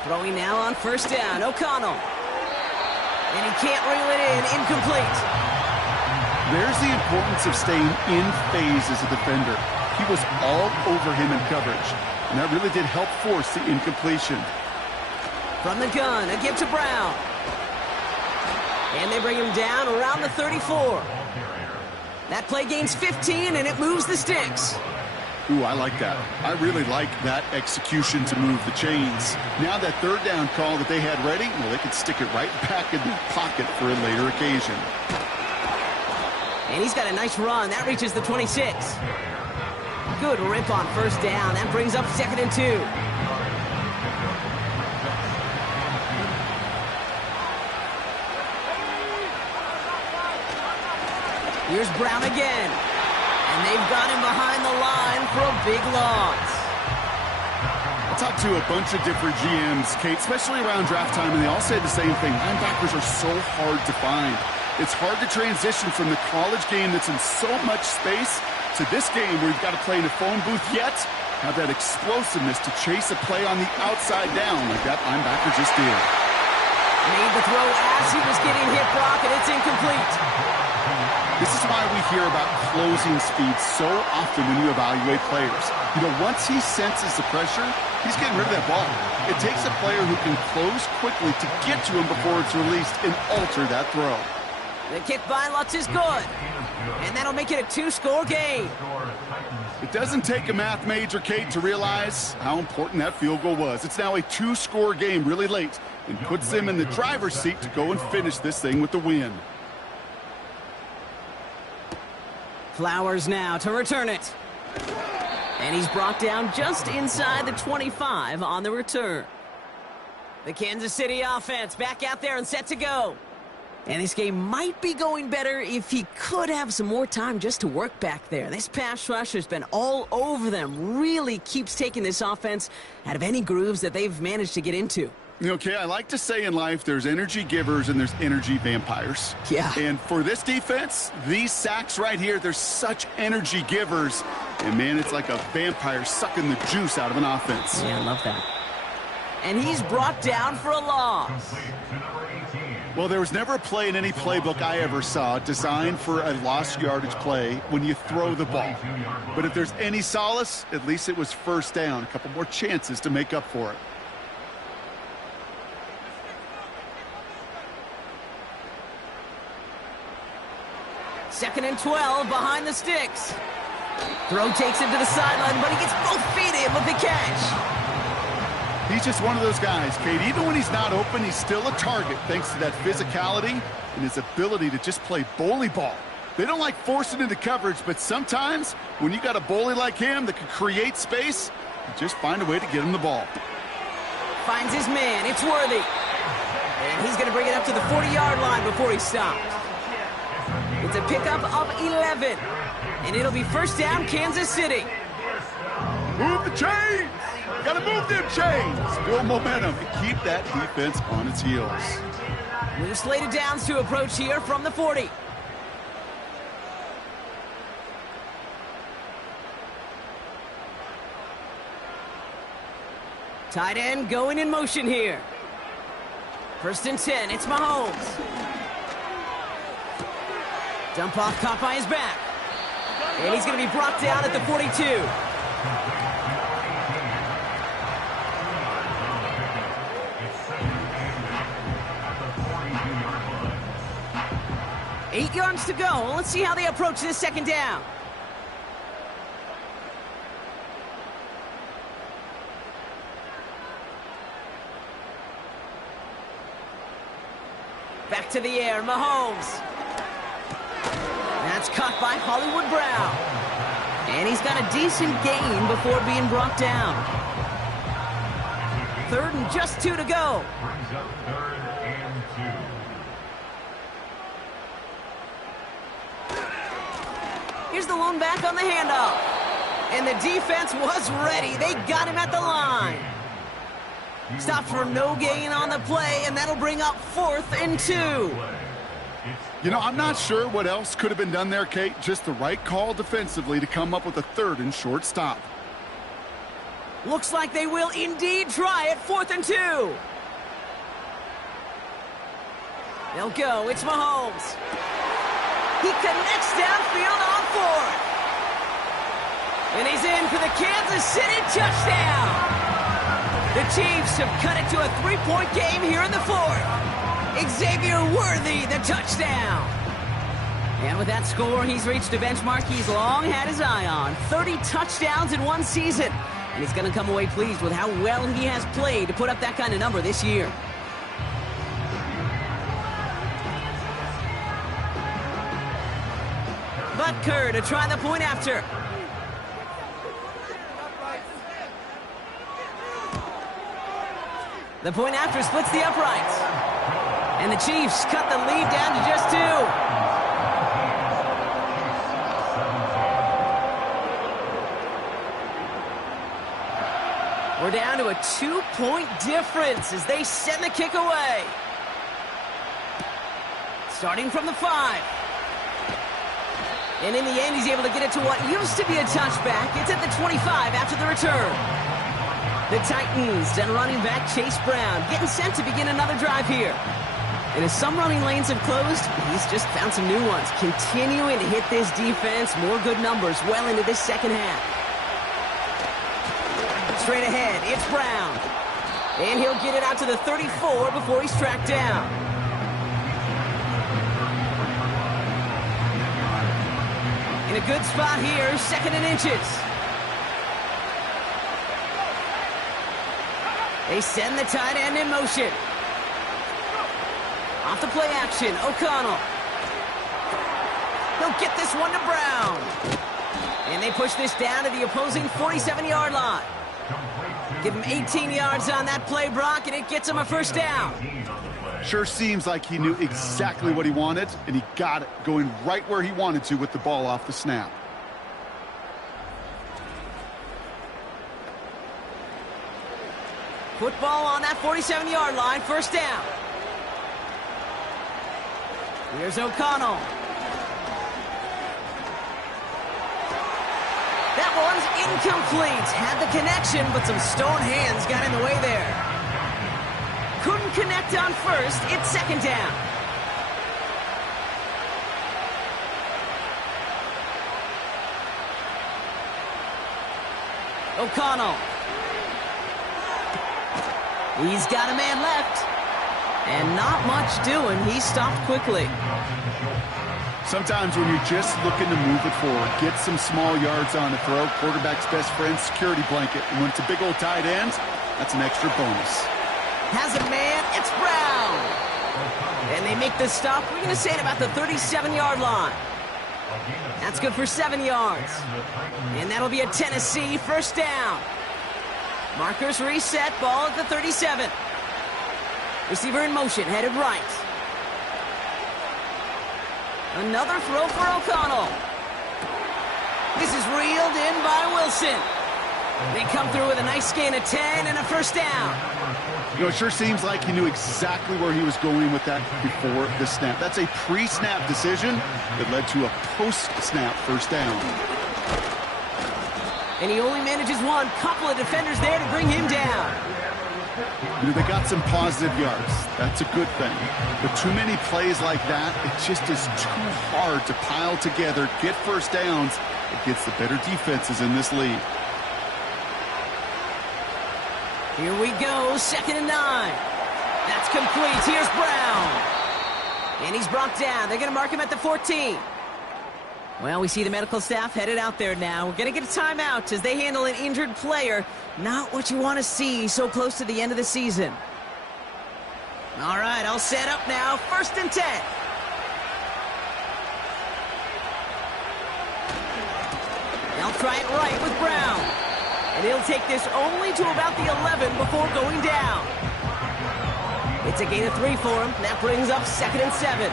Throwing now on 1st down, O'Connell. And he can't reel it in, incomplete. There's the importance of staying in phase as a defender. He was all over him in coverage, and that really did help force the incompletion. From the gun, a give to Brown. And they bring him down around the 34. That play gains 15, and it moves the sticks. Ooh, I like that. I really like that execution to move the chains. Now that 3rd down call that they had ready, well, they could stick it right back in their pocket for a later occasion. And he's got a nice run. That reaches the 26. Good rip on 1st down. That brings up 2nd and 2. Here's Brown again. And they've got him behind the line for a big loss. I talked to a bunch of different GMs, Kate, especially around draft time, and they all say the same thing. Linebackers are so hard to find. It's hard to transition from the college game that's in so much space to this game where you've got to play in a phone booth, yet have that explosiveness to chase a play on the outside down like that linebacker just did. Made the throw as he was getting hit, Brock, and it's incomplete. This is why we hear about closing speed so often when you evaluate players. You know, once he senses the pressure, he's getting rid of that ball. It takes a player who can close quickly to get to him before it's released and alter that throw. The kick by Lutz is good. And that'll make it a 2-score game. It doesn't take a math major, Kate, to realize how important that field goal was. It's now a 2-score game really late and puts them in the driver's seat to go and finish this thing with the win. Flowers now to return it. And he's brought down just inside the 25 on the return. The Kansas City offense back out there and set to go. And this game might be going better if he could have some more time just to work back there. This pass rush has been all over them. Really keeps taking this offense out of any grooves that they've managed to get into. Okay, I like to say in life there's energy givers and there's energy vampires. Yeah. And for this defense, these sacks right here, they're such energy givers. And, man, it's like a vampire sucking the juice out of an offense. Yeah, I love that. And he's brought down for a loss. Well, there was never a play in any playbook I ever saw designed for a lost yardage play when you throw the ball. But if there's any solace, at least it was first down. A couple more chances to make up for it. Second and 12 behind the sticks. Throw takes him to the sideline, but he gets both feet in with the catch. He's just one of those guys, Kate. Even when he's not open, he's still a target thanks to that physicality and his ability to just play bully ball. They don't like forcing into coverage, but sometimes when you got a bully like him that can create space, you just find a way to get him the ball. Finds his man. It's Worthy. And he's going to bring it up to the 40-yard line before he stops. It's a pickup of 11. And it'll be first down, Kansas City. Move the chains! Gotta move them chains! Build momentum and keep that defense on its heels. New slated downs to approach here from the 40. Tight end going in motion here. First and 10, it's Mahomes. Dump off caught by his back. And he's going to be brought down at the 42. Eight yards to go. Let's see how they approach this second down. Back to the air, Mahomes. That's caught by Hollywood Brown. And he's got a decent gain before being brought down. Third and just 2 to go. Brings up third and 2. Here's the lone back on the handoff. And the defense was ready. They got him at the line. Stopped for no gain on the play, and that'll bring up 4th and 2. You know, I'm not sure what else could have been done there, Kate. Just the right call defensively to come up with a 3rd and short stop. Looks like they will indeed try it. 4th and 2. They'll go. It's Mahomes. He connects downfield on 4th. And he's in for the Kansas City touchdown. The Chiefs have cut it to a 3-point game here in the 4th. Xavier Worthy, the touchdown. And with that score, he's reached a benchmark he's long had his eye on. 30 touchdowns in one season. And he's going to come away pleased with how well he has played to put up that kind of number this year. Butker to try the point after. The point after splits the uprights. And the Chiefs cut the lead down to just 2. We're down to a 2-point difference as they send the kick away. Starting from the 5. And in the end, he's able to get it to what used to be a touchback. It's at the 25 after the return. The Titans and running back Chase Brown getting sent to begin another drive here. And as some running lanes have closed, he's just found some new ones, continuing to hit this defense. More good numbers well into this second half. Straight ahead, it's Brown. And he'll get it out to the 34 before he's tracked down. In a good spot here, 2nd and inches. They send the tight end in motion. Off the play action, O'Connell. He'll get this one to Brown. And they push this down to the opposing 47-yard line. Give him 18 yards on that play, Brock, and it gets him a first down. Sure seems like he knew exactly what he wanted, and he got it, going right where he wanted to with the ball off the snap. Football on that 47-yard line, first down. Here's O'Connell. That one's incomplete. Had the connection, but some stone hands got in the way there. Couldn't connect on first. It's 2nd down. O'Connell. He's got a man left. And not much doing. He stopped quickly. Sometimes when you're just looking to move it forward, get some small yards on a throw, quarterback's best friend, security blanket. And when it's a big old tight end, that's an extra bonus. Has a man, it's Brown. And they make the stop, we're going to say, at about the 37-yard line. That's good for 7 yards. And that'll be a Tennessee first down. Markers reset, ball at the 37. Receiver in motion, headed right. Another throw for O'Connell. This is reeled in by Wilson. They come through with a nice gain of 10 and a first down. You know, it sure seems like he knew exactly where he was going with that before the snap. That's a pre-snap decision that led to a post-snap first down. And he only manages one. Couple of defenders there to bring him down. You know, they got some positive yards. That's a good thing. But too many plays like that, it just is too hard to pile together, get first downs against the better defenses in this league. Here we go, 2nd and 9. That's complete. Here's Brown. And he's brought down. They're going to mark him at the 14. Well, we see the medical staff headed out there now. We're going to get a timeout as they handle an injured player. Not what you want to see so close to the end of the season. All right, all set up now. 1st and 10. They'll try it right with Brown. And he'll take this only to about the 11 before going down. It's a gain of 3 for him. That brings up 2nd and 7.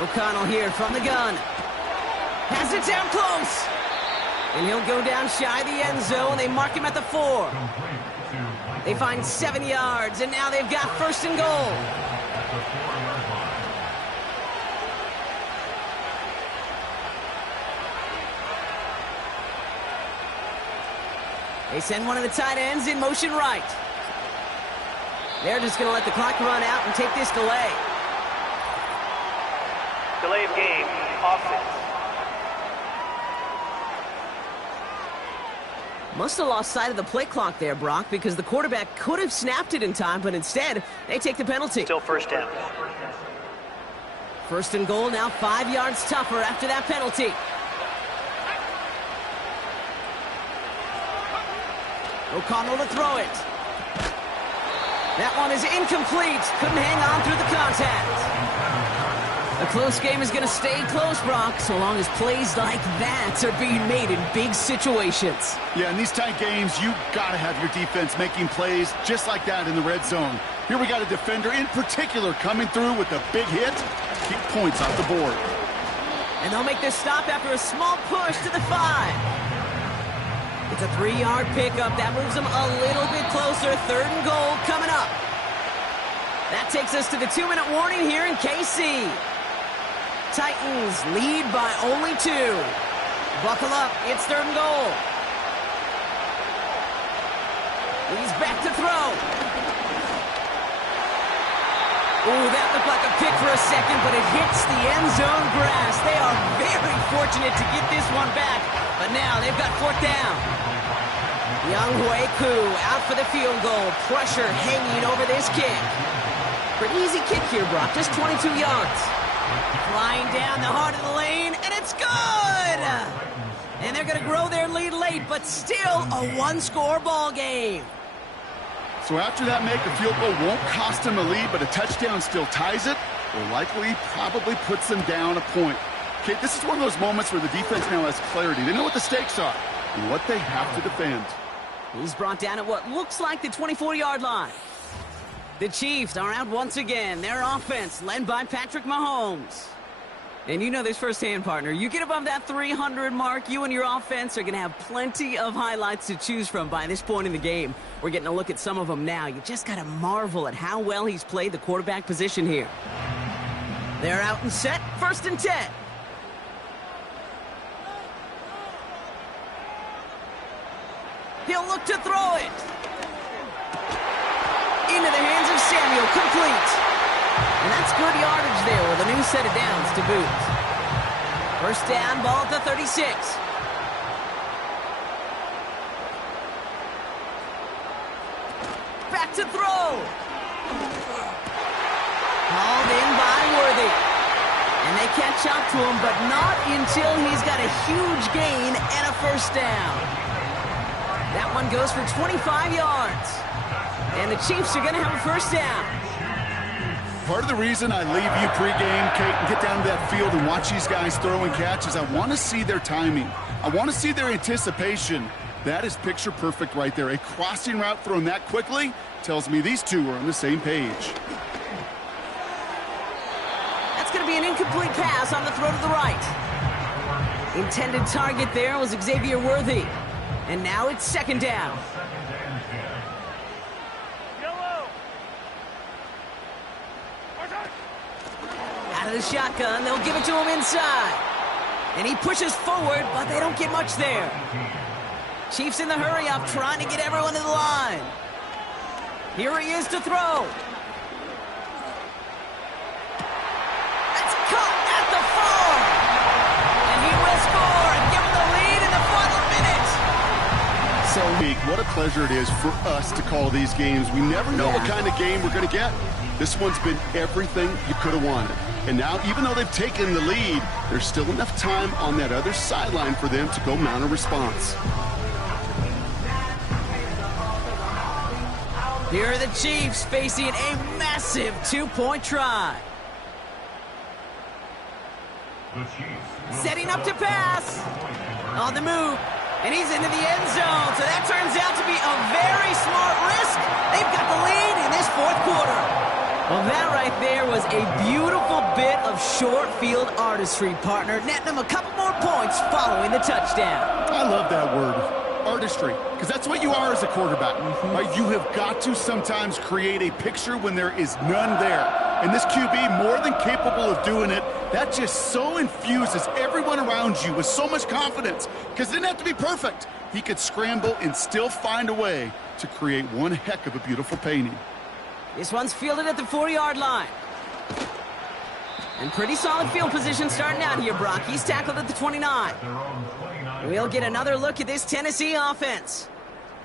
O'Connell here from the gun. Has it down close. And he'll go down shy of the end zone. They mark him at the 4. They find 7 yards, and now they've got 1st and goal. They send one of the tight ends in motion right. They're just going to let the clock run out and take this delay. Delay of game, offense. Must have lost sight of the play clock there, Brock, because the quarterback could have snapped it in time, but instead, they take the penalty. Still first down. 1st and goal, now 5 yards tougher after that penalty. O'Connell to throw it. That one is incomplete. Couldn't hang on through the contact. A close game is going to stay close, Brock, so long as plays like that are being made in big situations. Yeah, in these tight games, you got to have your defense making plays just like that in the red zone. Here we got a defender in particular coming through with a big hit. Keep points off the board. And they'll make this stop after a small push to the 5. It's a 3-yard pickup. That moves them a little bit closer. 3rd and goal coming up. That takes us to the 2-minute warning here in KC. Titans lead by only 2. Buckle up. It's 3rd and goal. He's back to throw. Ooh, that looked like a pick for a second, but it hits the end zone grass. They are very fortunate to get this one back, but now they've got 4th down. Younghoe Koo out for the field goal. Pressure hanging over this kick. Pretty easy kick here, Brock. Just 22 yards. Flying down the heart of the lane, and it's good! And they're going to grow their lead late, but still a 1-score ball game. So after that make, a field goal won't cost them a lead, but a touchdown still ties it, or likely probably puts them down a point. Okay, this is one of those moments where the defense now has clarity. They know what the stakes are and what they have to defend. He's brought down at what looks like the 24-yard line. The Chiefs are out once again. Their offense led by Patrick Mahomes. And you know this firsthand, partner. You get above that 300 mark, you and your offense are going to have plenty of highlights to choose from by this point in the game. We're getting a look at some of them now. You just got to marvel at how well he's played the quarterback position here. They're out and set. 1st and 10. He'll look to throw it. Into the hands of Samuel. Complete. And that's good yardage there with a new set of downs to boot. 1st down, ball at the 36. Back to throw. Hauled in by Worthy. And they catch up to him, but not until he's got a huge gain and a 1st down. That one goes for 25 yards. And the Chiefs are going to have a 1st down. Part of the reason I leave you pregame, Kate, and get down to that field and watch these guys throw and catch is I want to see their timing. I want to see their anticipation. That is picture perfect right there. A crossing route thrown that quickly tells me these two are on the same page. That's going to be an incomplete pass on the throw to the right. Intended target there was Xavier Worthy. And now it's 2nd down. Out of the shotgun, they'll give it to him inside. And he pushes forward, but they don't get much there. Chiefs in the hurry-up, trying to get everyone to the line. Here he is to throw. That's caught at the 4. And he will score and give him the lead in the final minute. So, what a pleasure it is for us to call these games. We never know what kind of game we're going to get. This one's been everything you could have wanted. And now, even though they've taken the lead, there's still enough time on that other sideline for them to go mount a response. Here are the Chiefs facing a massive 2-point try. Setting up to pass. On the move. And he's into the end zone. So that turns out to be a very smart risk. They've got the lead in this 4th quarter. Well, that right there was a beautiful bit of short field artistry, partner. Netting them a couple more points following the touchdown. I love that word, artistry, because that's what you are as a quarterback. Right? You have got to sometimes create a picture when there is none there. And this QB, more than capable of doing it, that just so infuses everyone around you with so much confidence, because it didn't have to be perfect. He could scramble and still find a way to create one heck of a beautiful painting. This one's fielded at the 4-yard line. And pretty solid field position starting out here, Brock. He's tackled at the 29. We'll get another look at this Tennessee offense.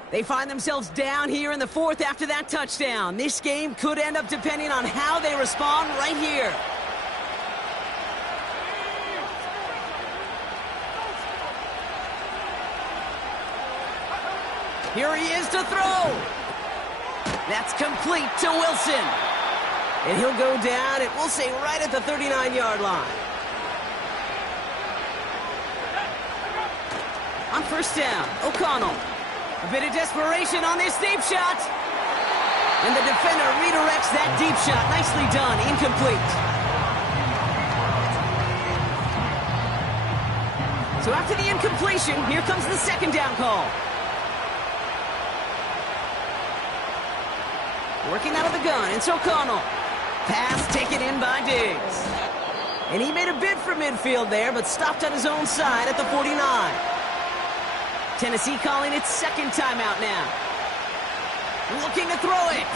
They find themselves down here in the 4th after that touchdown. This game could end up depending on how they respond right here. Here he is to throw. That's complete to Wilson. And he'll go down, and we'll say right at the 39-yard line. On 1st down, O'Connell. A bit of desperation on this deep shot. And the defender redirects that deep shot. Nicely done, incomplete. So after the incompletion, here comes the second down call. Working out of the gun, it's O'Connell. Pass taken in by Diggs. And he made a bid for midfield there, but stopped on his own side at the 49. Tennessee calling its second timeout now. Looking to throw it.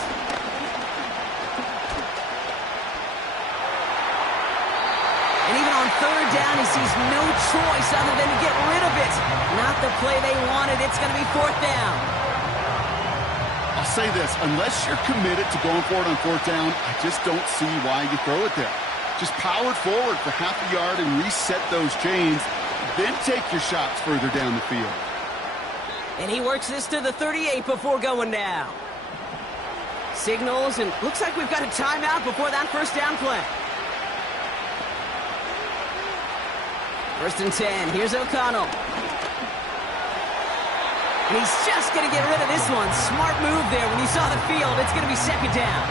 And even on third down, he sees no choice other than to get rid of it. Not the play they wanted. It's going to be fourth down. I'll say this, unless you're committed to going for it on fourth down, I just don't see why you throw it there. Just power it forward for half a yard and reset those chains, then take your shots further down the field. And he works this to the 38 before going down. Signals, and looks like we've got a timeout before that first down play. First and 10, here's O'Connell. And he's just going to get rid of this one. Smart move there. When you saw the field, it's going to be second down.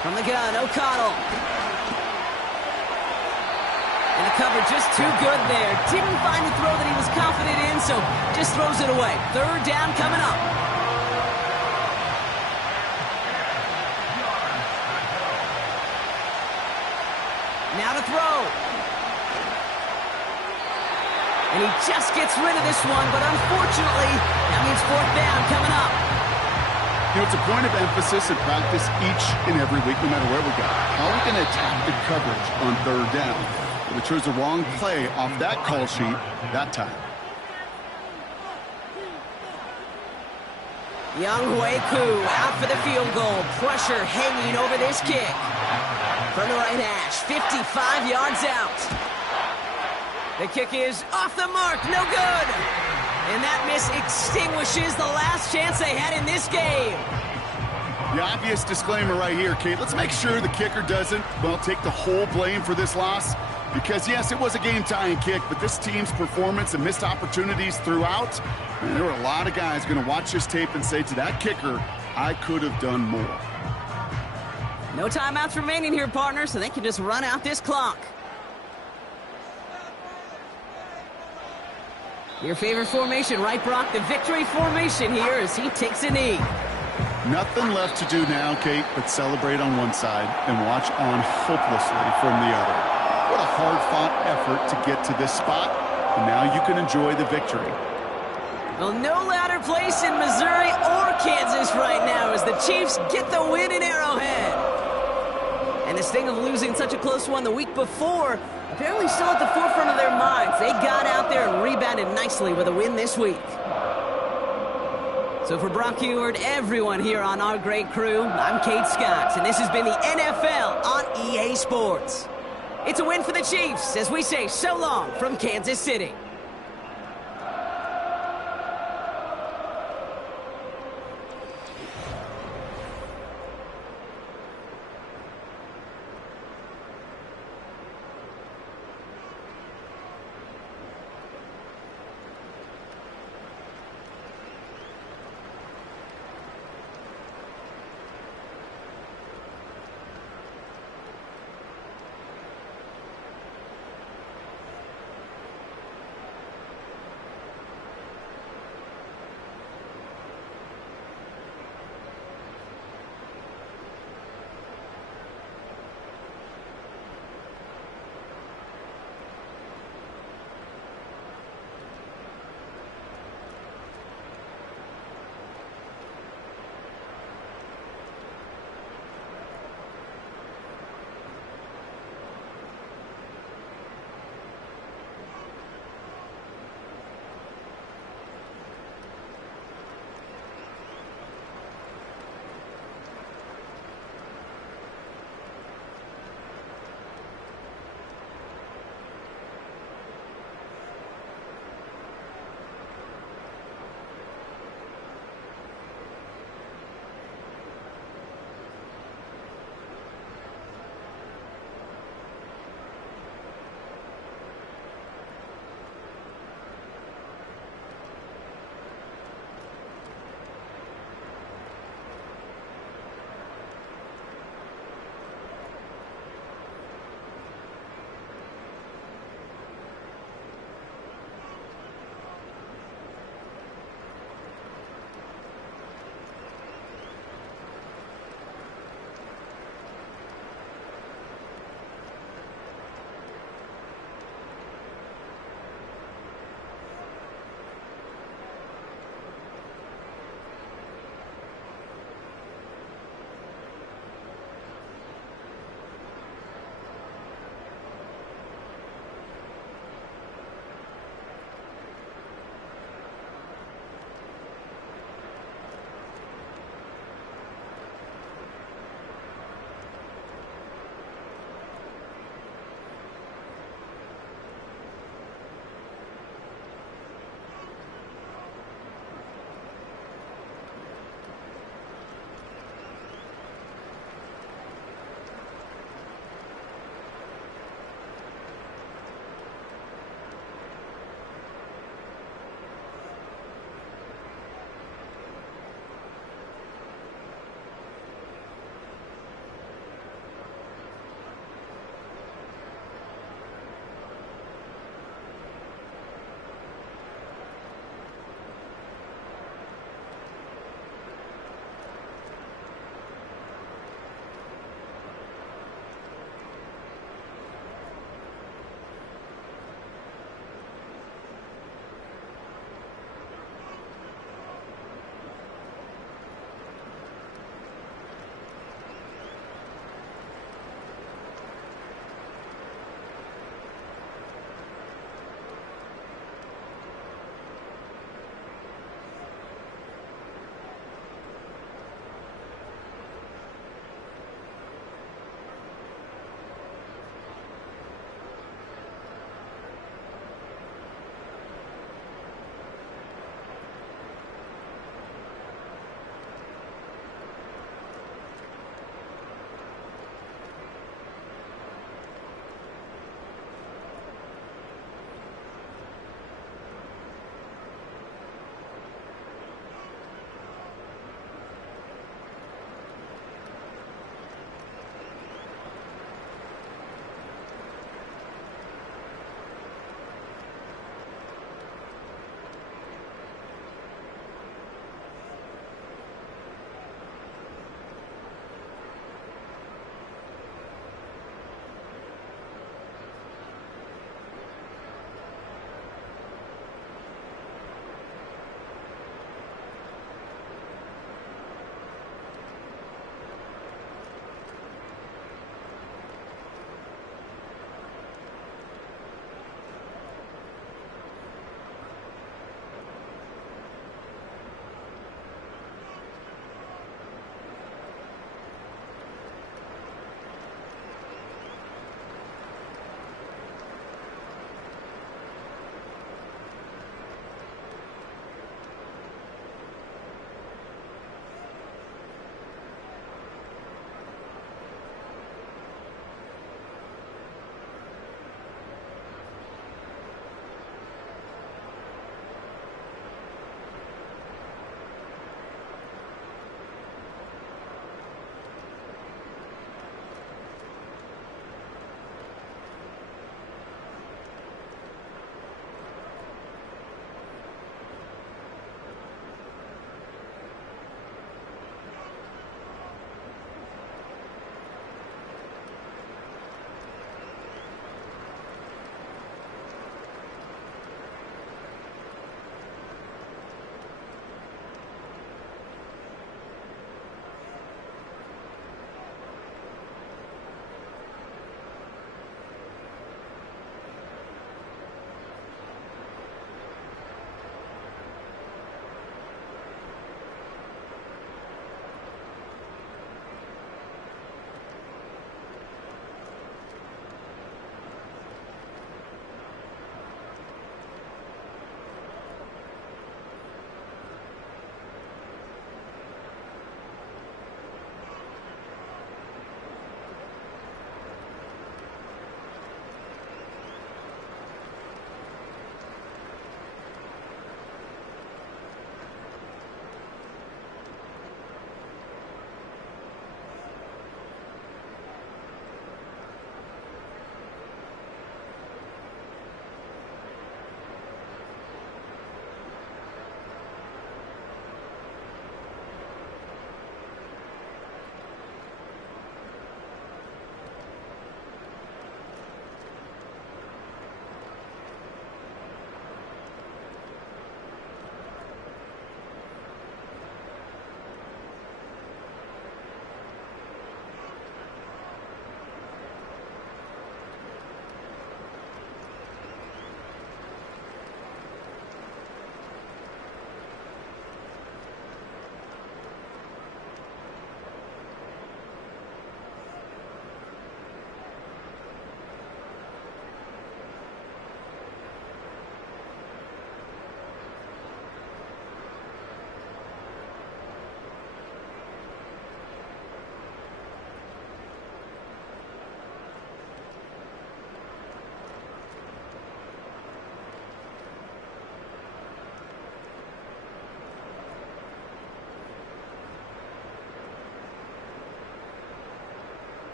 From the gun, O'Connell. And the cover just too good there. Didn't find the throw that he was confident in, so just throws it away. Third down coming up. Now to throw. And he just gets rid of this one, but unfortunately, that means fourth down coming up. You know, it's a point of emphasis in practice each and every week, no matter where we go. How are we going to attack the coverage on third down? Well, they chose the wrong play off that call sheet that time. Young Koo out for the field goal. Pressure hanging over this kick. From the right hash, 55 yards out. The kick is off the mark, no good. And that miss extinguishes the last chance they had in this game. The obvious disclaimer right here, Kate. Let's make sure the kicker doesn't, well, take the whole blame for this loss. Because, yes, it was a game-tying kick, but this team's performance and missed opportunities throughout, and there were a lot of guys going to watch this tape and say to that kicker, I could have done more. No timeouts remaining here, partner, so they can just run out this clock. Your favorite formation, right, Brock? The victory formation here as he takes a knee. Nothing left to do now, Kate, but celebrate on one side and watch on hopelessly from the other. What a hard-fought effort to get to this spot, and now you can enjoy the victory. Well, no louder place in Missouri or Kansas right now as the Chiefs get the win in Arrowhead. And the sting of losing such a close one the week before apparently still at the forefront of their minds. They got out there and rebounded nicely with a win this week. So for Brock Huard, everyone here on our great crew, I'm Kate Scott, and this has been the NFL on EA Sports. It's a win for the Chiefs as we say so long from Kansas City.